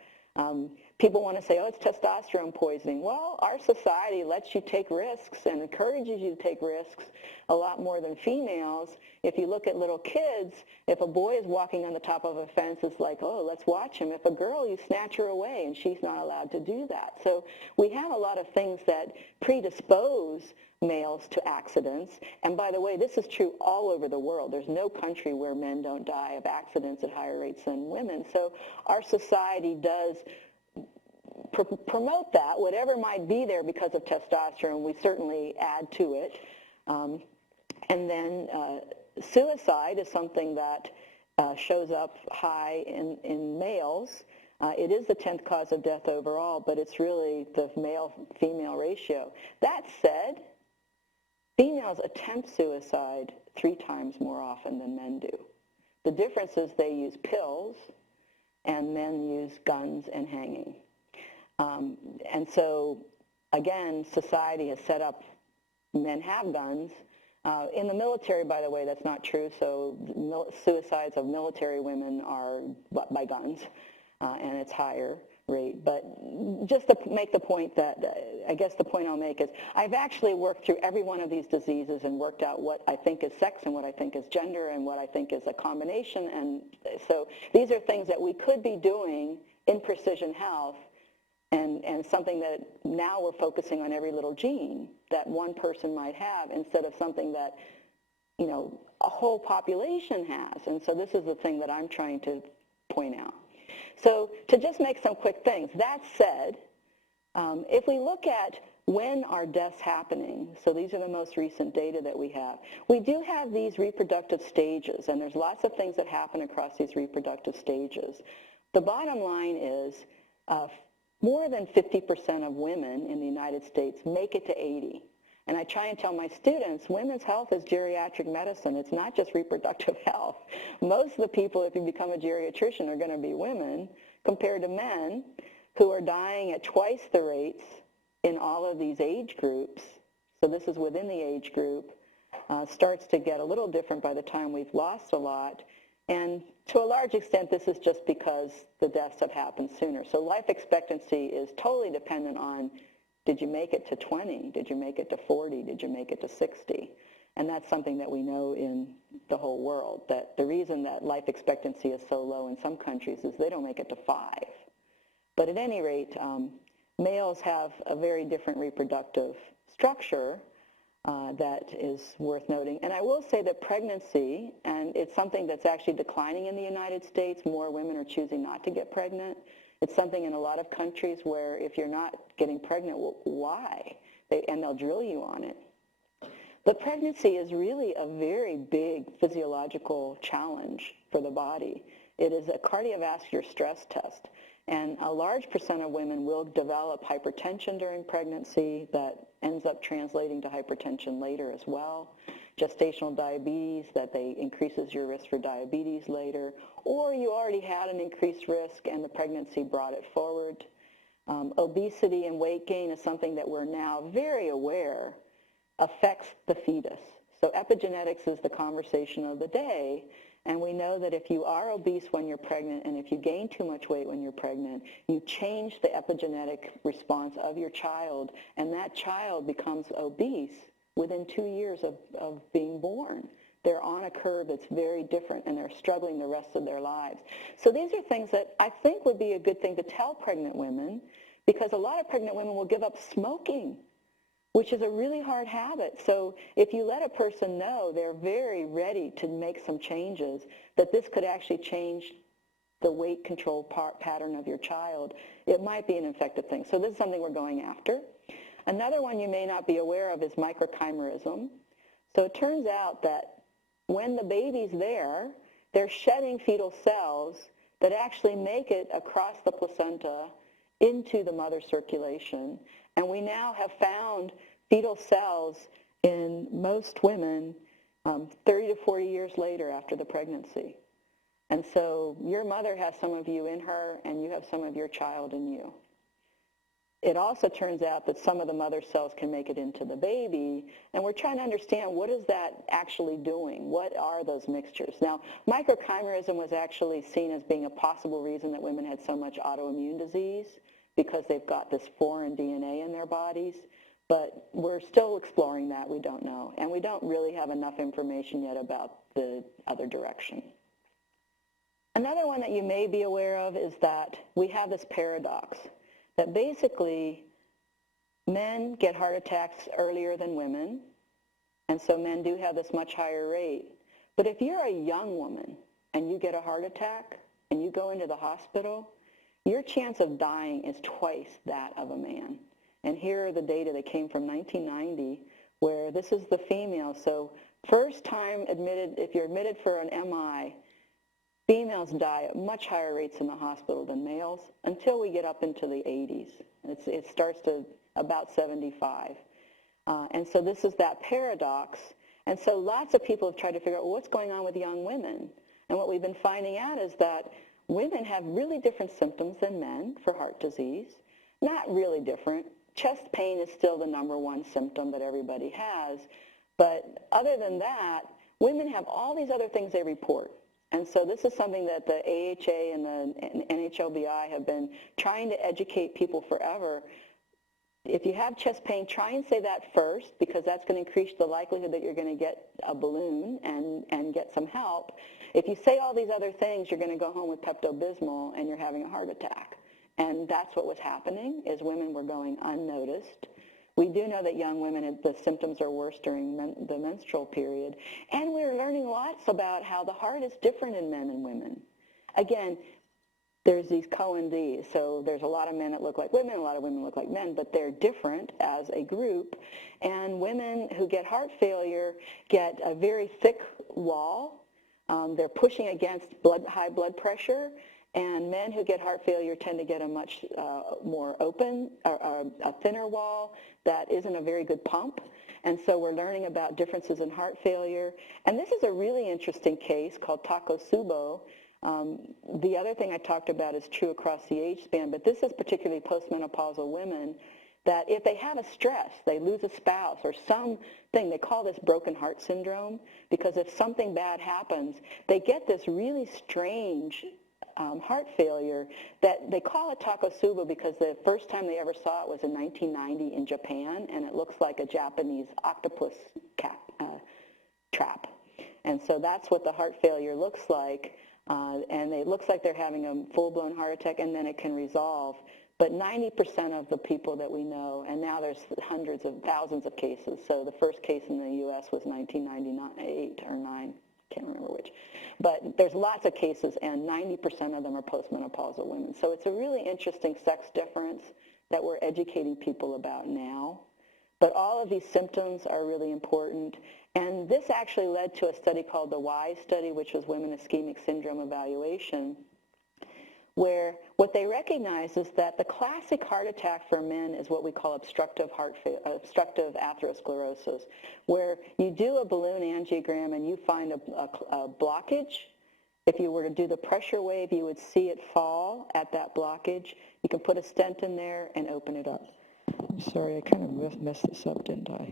People want to say, oh, it's testosterone poisoning. Well, our society lets you take risks and encourages you to take risks a lot more than females. If you look at little kids, if a boy is walking on the top of a fence, it's like, oh, let's watch him. If a girl, you snatch her away, and she's not allowed to do that. So we have a lot of things that predispose males to accidents. And by the way, this is true all over the world. There's no country where men don't die of accidents at higher rates than women. So our society does promote that, whatever might be there because of testosterone, we certainly add to it. And then suicide is something that shows up high in males. It is the 10th cause of death overall, but it's really the male-female ratio. That said, females attempt suicide 3 times more often than men do. The difference is they use pills and men use guns and hanging. And so, again, society has set up, men have guns. In the military, by the way, that's not true. So suicides of military women are by guns, and it's higher rate. But just to make the point that, I guess the point I'll make is, I've actually worked through every one of these diseases and worked out what I think is sex and what I think is gender and what I think is a combination. And so these are things that we could be doing in precision health, and something that now we're focusing on every little gene that one person might have instead of something that, a whole population has. And so this is the thing that I'm trying to point out. So to just make some quick things, that said, if we look at when are deaths happening, so these are the most recent data that we do have these reproductive stages, and there's lots of things that happen across these reproductive stages. The bottom line is more than 50% of women in the United States make it to 80. And I try and tell my students, women's health is geriatric medicine. It's not just reproductive health. Most of the people, if you become a geriatrician, are going to be women compared to men who are dying at twice the rates in all of these age groups. So this is within the age group. Starts to get a little different by the time we've lost a lot. And to a large extent, this is just because the deaths have happened sooner. So life expectancy is totally dependent on, did you make it to 20? Did you make it to 40? Did you make it to 60? And that's something that we know in the whole world, that the reason that life expectancy is so low in some countries is they don't make it to 5. But at any rate, males have a very different reproductive structure that is worth noting. And I will say that pregnancy, and it's something that's actually declining in the United States, more women are choosing not to get pregnant. It's something in a lot of countries where if you're not getting pregnant, well, why? And they'll drill you on it. But pregnancy is really a very big physiological challenge for the body. It is a cardiovascular stress test. And a large percent of women will develop hypertension during pregnancy that ends up translating to hypertension later as well. Gestational diabetes, that increases your risk for diabetes later. Or you already had an increased risk and the pregnancy brought it forward. Obesity and weight gain is something that we're now very aware affects the fetus. So epigenetics is the conversation of the day. And we know that if you are obese when you're pregnant and if you gain too much weight when you're pregnant, you change the epigenetic response of your child, and that child becomes obese within 2 years of being born. They're on a curve that's very different, and they're struggling the rest of their lives. So these are things that I think would be a good thing to tell pregnant women, because a lot of pregnant women will give up smoking, which is a really hard habit. So if you let a person know they're very ready to make some changes, that this could actually change the weight control pattern of your child, it might be an effective thing. So this is something we're going after. Another one you may not be aware of is microchimerism. So it turns out that when the baby's there, they're shedding fetal cells that actually make it across the placenta into the mother's circulation. And we now have found fetal cells in most women 30 to 40 years later after the pregnancy. And so your mother has some of you in her, and you have some of your child in you. It also turns out that some of the mother cells can make it into the baby, and we're trying to understand what is that actually doing? What are those mixtures? Now, microchimerism was actually seen as being a possible reason that women had so much autoimmune disease, because they've got this foreign DNA in their bodies, but we're still exploring that. We don't know, and we don't really have enough information yet about the other direction. Another one that you may be aware of is that we have this paradox that basically men get heart attacks earlier than women, and so men do have this much higher rate. But if you're a young woman and you get a heart attack and you go into the hospital, your chance of dying is twice that of a man. And here are the data that came from 1990, where this is the female. So first time admitted, if you're admitted for an MI, females die at much higher rates in the hospital than males until we get up into the 80s. It starts to about 75. And so this is that paradox. And so lots of people have tried to figure out, well, what's going on with young women? And what we've been finding out is that women have really different symptoms than men for heart disease. Not really different. Chest pain is still the #1 symptom that everybody has. But other than that, women have all these other things they report. And so this is something that the AHA and the NHLBI have been trying to educate people forever. If you have chest pain, try and say that first, because that's going to increase the likelihood that you're going to get a balloon and get some help. If you say all these other things, you're going to go home with Pepto-Bismol and you're having a heart attack. And that's what was happening, is women were going unnoticed. We do know that young women, the symptoms are worse during the menstrual period. And we're learning lots about how the heart is different in men and women. Again, there's these co-and-these. So there's a lot of men that look like women, a lot of women look like men, but they're different as a group. And women who get heart failure get a very thick wall. They're pushing against high blood pressure. And men who get heart failure tend to get a much more open, a thinner wall that isn't a very good pump. And so we're learning about differences in heart failure. And this is a really interesting case called Takotsubo. The other thing I talked about is true across the age span, but this is particularly postmenopausal women, that if they have a stress, they lose a spouse or something, they call this broken heart syndrome, because if something bad happens, they get this really strange heart failure that they call it Takotsubo because the first time they ever saw it was in 1990 in Japan, and it looks like a Japanese octopus trap. And so that's what the heart failure looks like, and it looks like they're having a full-blown heart attack, and then it can resolve. But 90% of the people that we know, and now there's hundreds of thousands of cases, so the first case in the U.S. was 1998 or 9. Can't remember which, but there's lots of cases, and 90% of them are postmenopausal women. So it's a really interesting sex difference that we're educating people about now. But all of these symptoms are really important, and this actually led to a study called the WISE study, which was Women Ischemic Syndrome Evaluation, where what they recognize is that the classic heart attack for men is what we call obstructive atherosclerosis, where you do a balloon angiogram and you find a blockage. If you were to do the pressure wave, you would see it fall at that blockage. You can put a stent in there and open it up. I'm sorry, I kind of messed this up, didn't I?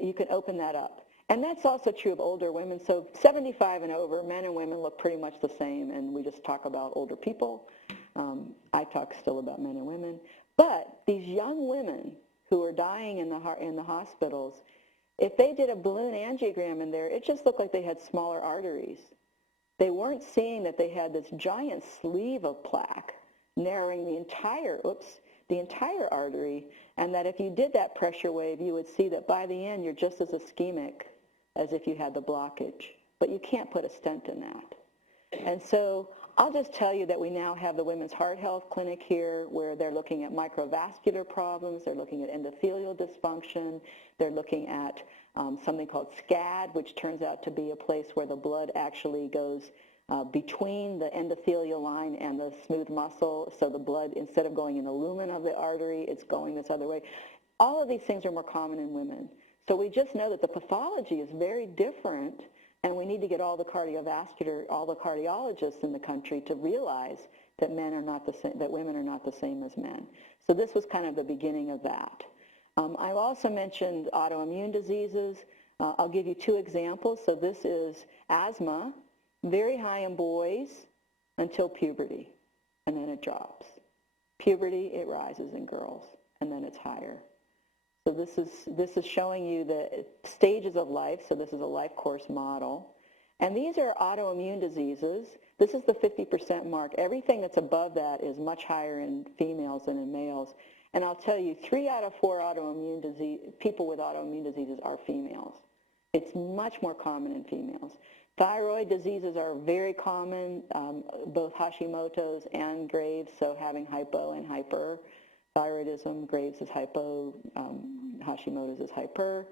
You can open that up. And that's also true of older women. So 75 and over, men and women look pretty much the same, and we just talk about older people. I talk still about men and women. But these young women who are dying in the hospitals, if they did a balloon angiogram in there, it just looked like they had smaller arteries. They weren't seeing that they had this giant sleeve of plaque narrowing the entire artery, and that if you did that pressure wave, you would see that by the end, you're just as ischemic as if you had the blockage, but you can't put a stent in that. And so I'll just tell you that we now have the Women's Heart Health Clinic here, where they're looking at microvascular problems, they're looking at endothelial dysfunction, they're looking at something called SCAD, which turns out to be a place where the blood actually goes between the endothelial line and the smooth muscle, so the blood, instead of going in the lumen of the artery, it's going this other way. All of these things are more common in women. So we just know that the pathology is very different, and we need to get all the cardiologists in the country to realize that men are not the same, that women are not the same as men. So this was kind of the beginning of that. I've also mentioned autoimmune diseases. I'll give you 2 examples. So this is asthma, very high in boys until puberty, and then it drops. Puberty, it rises in girls, and then it's higher. So this is showing you the stages of life. So this is a life course model. And these are autoimmune diseases. This is the 50% mark. Everything that's above that is much higher in females than in males. And I'll tell you, 3 out of 4 people with autoimmune diseases are females. It's much more common in females. Thyroid diseases are very common, both Hashimoto's and Graves', so having hypo and hyper. Thyroidism, Graves' is hypo, Hashimoto's is hyper.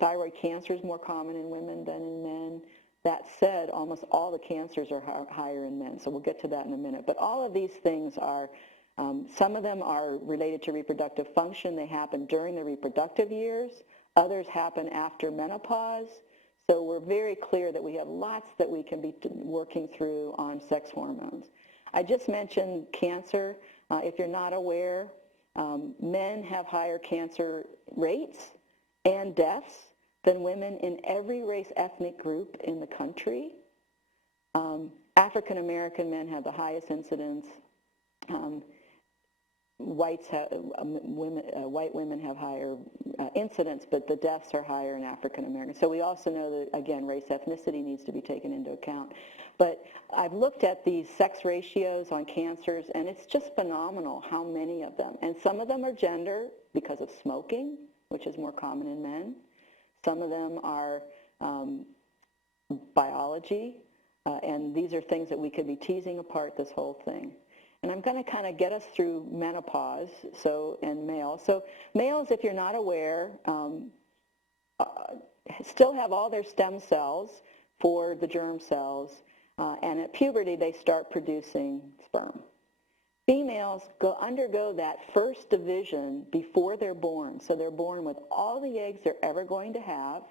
Thyroid cancer is more common in women than in men. That said, almost all the cancers are higher in men, so we'll get to that in a minute. But all of these things are, some of them are related to reproductive function. They happen during the reproductive years. Others happen after menopause. So we're very clear that we have lots that we can be working through on sex hormones. I just mentioned cancer. If you're not aware, men have higher cancer rates and deaths than women in every race ethnic group in the country. African American men have the highest incidence. White women have higher incidence, but the deaths are higher in African Americans. So we also know that, again, race ethnicity needs to be taken into account. But I've looked at these sex ratios on cancers, and it's just phenomenal how many of them. And some of them are gender because of smoking, which is more common in men. Some of them are biology, and these are things that we could be teasing apart this whole thing. And I'm going to kind of get us through menopause, and males. So males, if you're not aware, still have all their stem cells for the germ cells, and at puberty they start producing sperm. Females undergo that first division before they're born. So they're born with all the eggs they're ever going to have.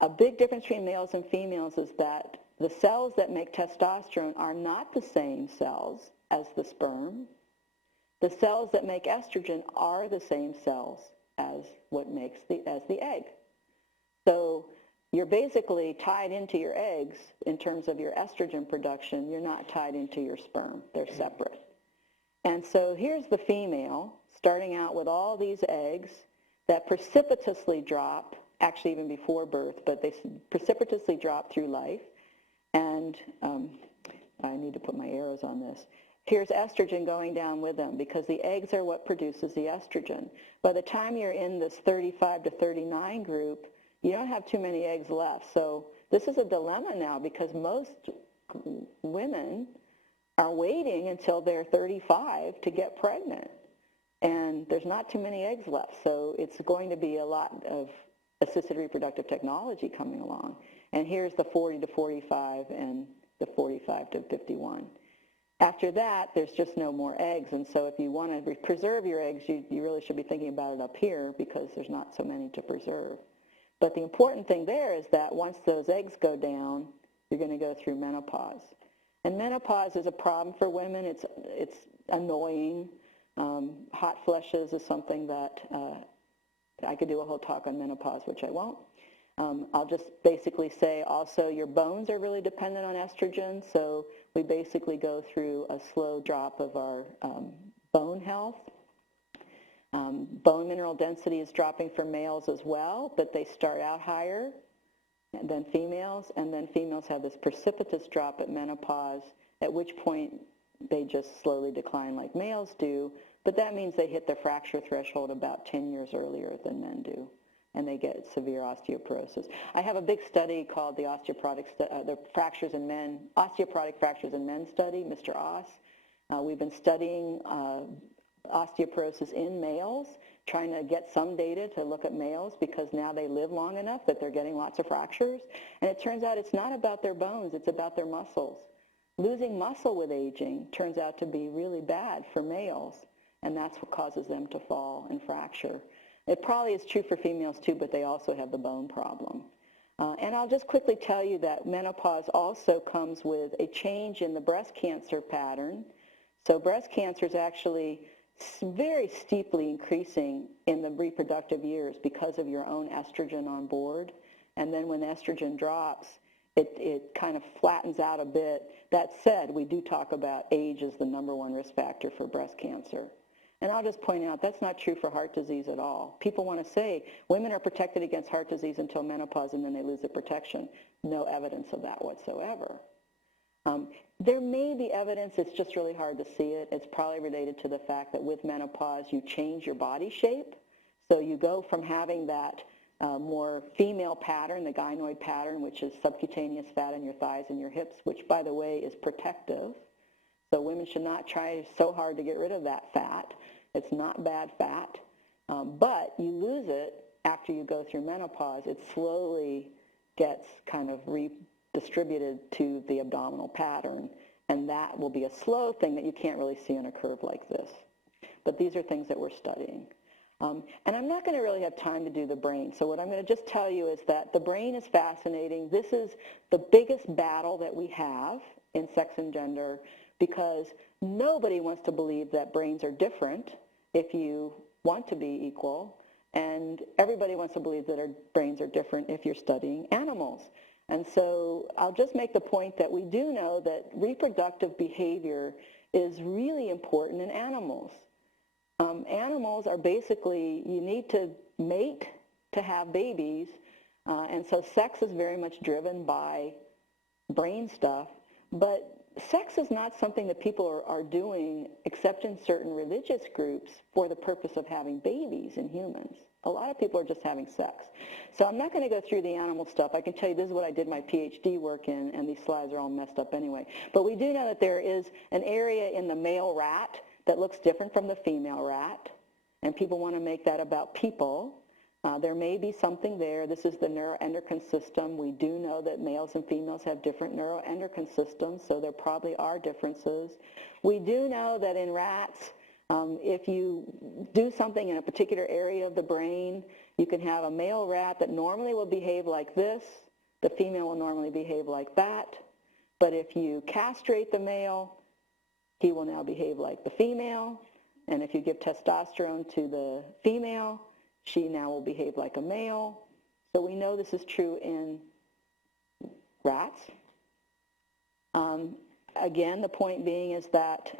A big difference between males and females is that the cells that make testosterone are not the same cells as the sperm. The cells that make estrogen are the same cells as what makes the egg. So you're basically tied into your eggs in terms of your estrogen production. You're not tied into your sperm. They're separate. And so here's the female starting out with all these eggs that precipitously drop, actually even before birth, but they precipitously drop through life. And I need to put my arrows on this. Here's estrogen going down with them because the eggs are what produces the estrogen. By the time you're in this 35 to 39 group, you don't have too many eggs left. So this is a dilemma now because most women are waiting until they're 35 to get pregnant. And there's not too many eggs left. So it's going to be a lot of assisted reproductive technology coming along. And here's the 40 to 45 and the 45 to 51. After that, there's just no more eggs, and so if you want to preserve your eggs, you really should be thinking about it up here because there's not so many to preserve. But the important thing there is that once those eggs go down, you're going to go through menopause. And menopause is a problem for women. It's annoying. Hot flushes is something that I could do a whole talk on menopause, which I won't. I'll just basically say also your bones are really dependent on estrogen, so we basically go through a slow drop of our bone health. Bone mineral density is dropping for males as well, but they start out higher than females, and then females have this precipitous drop at menopause, at which point they just slowly decline like males do, but that means they hit their fracture threshold about 10 years earlier than men do, and they get severe osteoporosis. I have a big study called the osteoporotic fractures in men, osteoporotic fractures in men study, Mr. Oss. We've been studying osteoporosis in males, trying to get some data to look at males because now they live long enough that they're getting lots of fractures. And it turns out it's not about their bones, it's about their muscles. Losing muscle with aging turns out to be really bad for males. and that's what causes them to fall and fracture. It probably is true for females too, but they also have the bone problem. And I'll just quickly tell you that menopause also comes with a change in the breast cancer pattern. So breast cancer is actually very steeply increasing in the reproductive years because of your own estrogen on board. And then when estrogen drops, it kind of flattens out a bit. That said, we do talk about age as the #1 risk factor for breast cancer. And I'll just point out that's not true for heart disease at all. People want to say women are protected against heart disease until menopause and then they lose their protection. No evidence of that whatsoever. There may be evidence, it's just really hard to see it. It's probably related to the fact that with menopause you change your body shape. So you go from having that more female pattern, the gynoid pattern, which is subcutaneous fat in your thighs and your hips, which by the way is protective. So women should not try so hard to get rid of that fat. It's not bad fat, but you lose it after you go through menopause. It slowly gets kind of redistributed to the abdominal pattern, and that will be a slow thing that you can't really see on a curve like this. But these are things that we're studying. And I'm not going to really have time to do the brain, so what I'm going to just tell you is that the brain is fascinating. This is the biggest battle that we have in sex and gender because nobody wants to believe that brains are different if you want to be equal, and everybody wants to believe that our brains are different if you're studying animals. And so I'll just make the point that we do know that reproductive behavior is really important in animals. Animals are basically, you need to mate to have babies, and so sex is very much driven by brain stuff, but sex is not something that people are doing except in certain religious groups for the purpose of having babies in humans. A lot of people are just having sex. So I'm not going to go through the animal stuff. I can tell you this is what I did my PhD work in, and these slides are all messed up anyway. But we do know that there is an area in the male rat that looks different from the female rat, and people want to make that about people. There may be something there. This is the neuroendocrine system. We do know that males and females have different neuroendocrine systems, so there probably are differences. We do know that in rats, if you do something in a particular area of the brain, you can have a male rat that normally will behave like this. The female will normally behave like that. But if you castrate the male, he will now behave like the female. And if you give testosterone to the female, she now will behave like a male. So we know this is true in rats. Again, the point being is that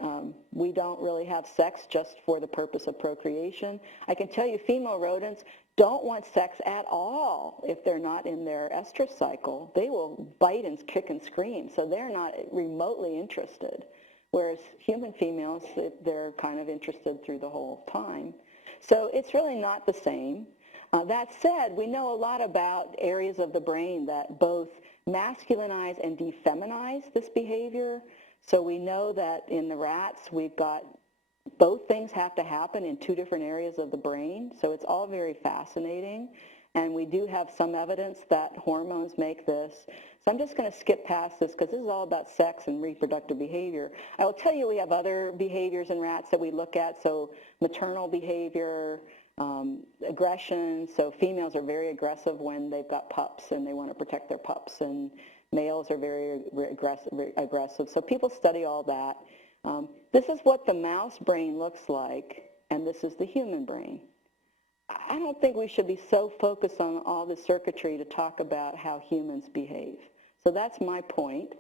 we don't really have sex just for the purpose of procreation. I can tell you female rodents don't want sex at all if they're not in their estrous cycle. They will bite and kick and scream, so they're not remotely interested. Whereas human females, they're kind of interested through the whole time. So it's really not the same. That said, we know a lot about areas of the brain that both masculinize and defeminize this behavior. So we know that in the rats, we've got both things have to happen in two different areas of the brain. So it's all very fascinating. And we do have some evidence that hormones make this. So I'm just going to skip past this because this is all about sex and reproductive behavior. I will tell you we have other behaviors in rats that we look at. So maternal behavior, aggression. So females are very aggressive when they've got pups and they want to protect their pups. And males are very aggressive. So people study all that. This is what the mouse brain looks like, and this is the human brain. I don't think we should be so focused on all the circuitry to talk about how humans behave. So that's my point.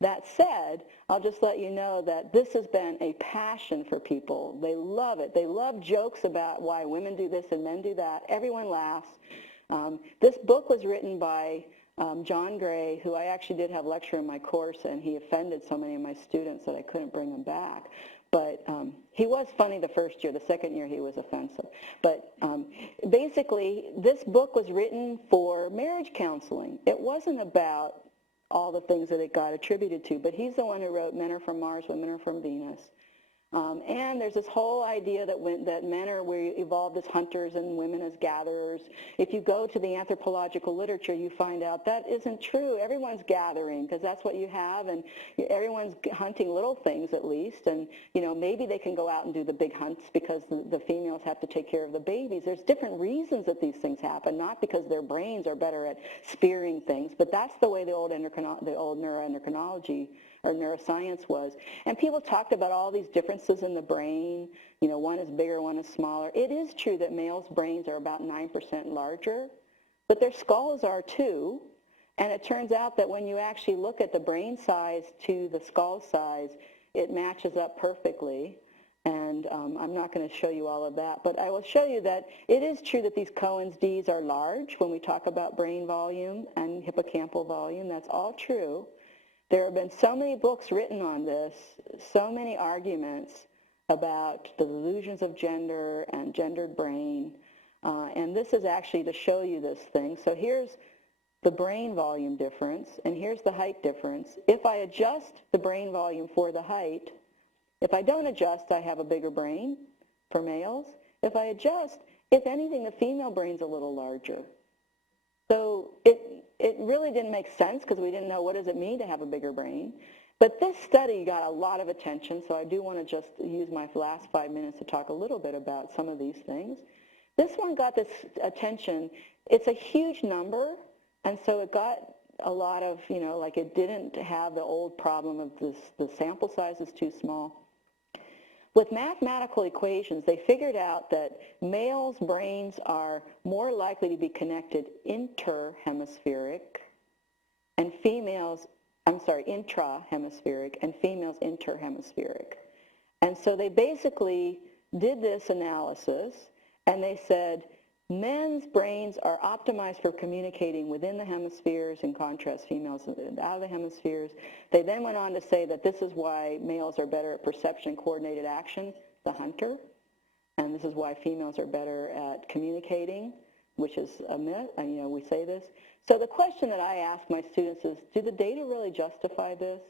That said, I'll just let you know that this has been a passion for people. They love it. They love jokes about why women do this and men do that. Everyone laughs. This book was written by John Gray, who I actually did have lecture in my course, and he offended so many of my students that I couldn't bring him back. But he was funny the first year. The second year he was offensive. But basically, this book was written for marriage counseling. It wasn't about all the things that it got attributed to, but he's the one who wrote Men Are From Mars, Women Are From Venus. And there's this whole idea that men we evolved as hunters and women as gatherers. If you go to the anthropological literature, you find out that isn't true. Everyone's gathering because that's what you have, and everyone's hunting little things at least. And maybe they can go out and do the big hunts because the females have to take care of the babies. There's different reasons that these things happen, not because their brains are better at spearing things, but that's the way the old neuroendocrinology or neuroscience was. And people talked about all these differences in the brain. One is bigger, one is smaller. It is true that males' brains are about 9% larger, but their skulls are too. And it turns out that when you actually look at the brain size to the skull size, it matches up perfectly. And I'm not going to show you all of that, but I will show you that it is true that these Cohen's D's are large when we talk about brain volume and hippocampal volume. That's all true. There have been so many books written on this, so many arguments about the illusions of gender and gendered brain, and this is actually to show you this thing. So here's the brain volume difference, and here's the height difference. If I adjust the brain volume for the height, if I don't adjust, I have a bigger brain for males. If I adjust, if anything, the female brain's a little larger. So it really didn't make sense because we didn't know what does it mean to have a bigger brain. But this study got a lot of attention, so I do want to just use my last 5 minutes to talk a little bit about some of these things. This one got this attention. It's a huge number, and so it got a lot of, like it didn't have the old problem of the sample size is too small. With mathematical equations, they figured out that males' brains are more likely to be connected intrahemispheric and females interhemispheric. And so they basically did this analysis, and they said men's brains are optimized for communicating within the hemispheres, in contrast females out of the hemispheres. They then went on to say that this is why males are better at perception and coordinated action, the hunter, and this is why females are better at communicating, which is a myth, and we say this. So the question that I ask my students is, do the data really justify this?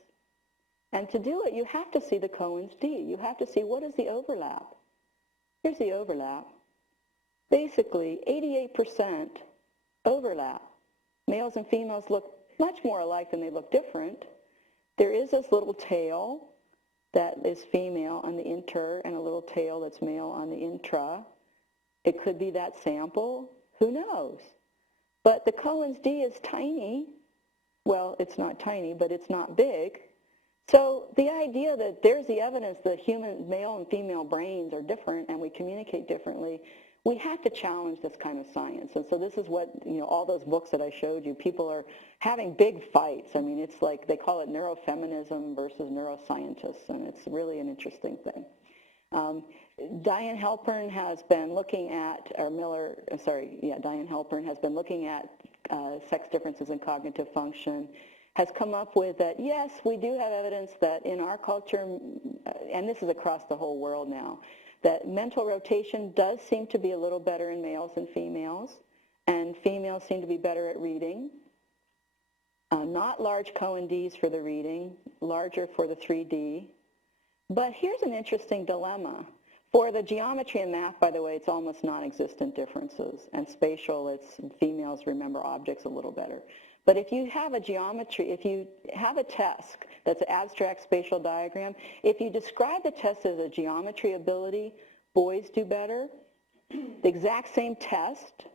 And to do it, you have to see the Cohen's D. You have to see what is the overlap. Here's the overlap. Basically, 88% overlap. Males and females look much more alike than they look different. There is this little tail that is female on the inter and a little tail that's male on the intra. It could be that sample. Who knows? But the Cohen's D is tiny. Well, it's not tiny, but it's not big. So the idea that there's the evidence that human male and female brains are different and we communicate differently, we have to challenge this kind of science. And so this is what, all those books that I showed you, people are having big fights. I mean, it's like they call it neurofeminism versus neuroscientists, and it's really an interesting thing. Diane Halpern has been looking at, Diane Halpern has been looking at sex differences in cognitive function, has come up with that, yes, we do have evidence that in our culture, and this is across the whole world now, that mental rotation does seem to be a little better in males than females, and females seem to be better at reading. Not large Cohen Ds for the reading, larger for the 3D. But here's an interesting dilemma. For the geometry and math, by the way, it's almost non-existent differences, and spatial, it's females remember objects a little better. But if you have a geometry, if you have a test that's an abstract spatial diagram, if you describe the test as a geometry ability, boys do better. The exact same test,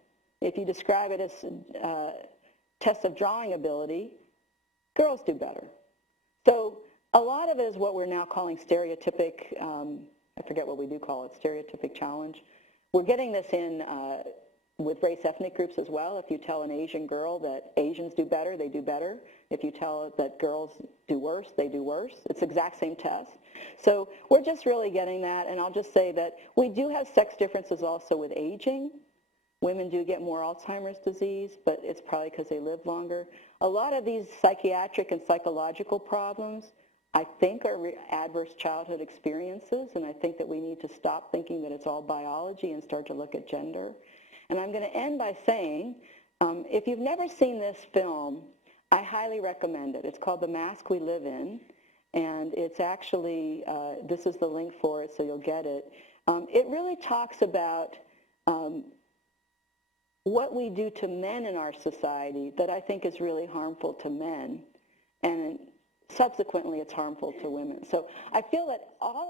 if you describe it as a test of drawing ability, girls do better. So a lot of it is what we're now calling stereotypic, I forget what we do call it, stereotypic challenge. We're getting this in with race ethnic groups as well. If you tell an Asian girl that Asians do better, they do better. If you tell that girls do worse, they do worse. It's the exact same test. So we're just really getting that, and I'll just say that we do have sex differences also with aging. Women do get more Alzheimer's disease, but it's probably because they live longer. A lot of these psychiatric and psychological problems, I think, are adverse childhood experiences, and I think that we need to stop thinking that it's all biology and start to look at gender. And I'm going to end by saying, if you've never seen this film, I highly recommend it. It's called The Mask We Live In, and it's actually, this is the link for it, so you'll get it. It really talks about what we do to men in our society that I think is really harmful to men, and subsequently it's harmful to women. So I feel that all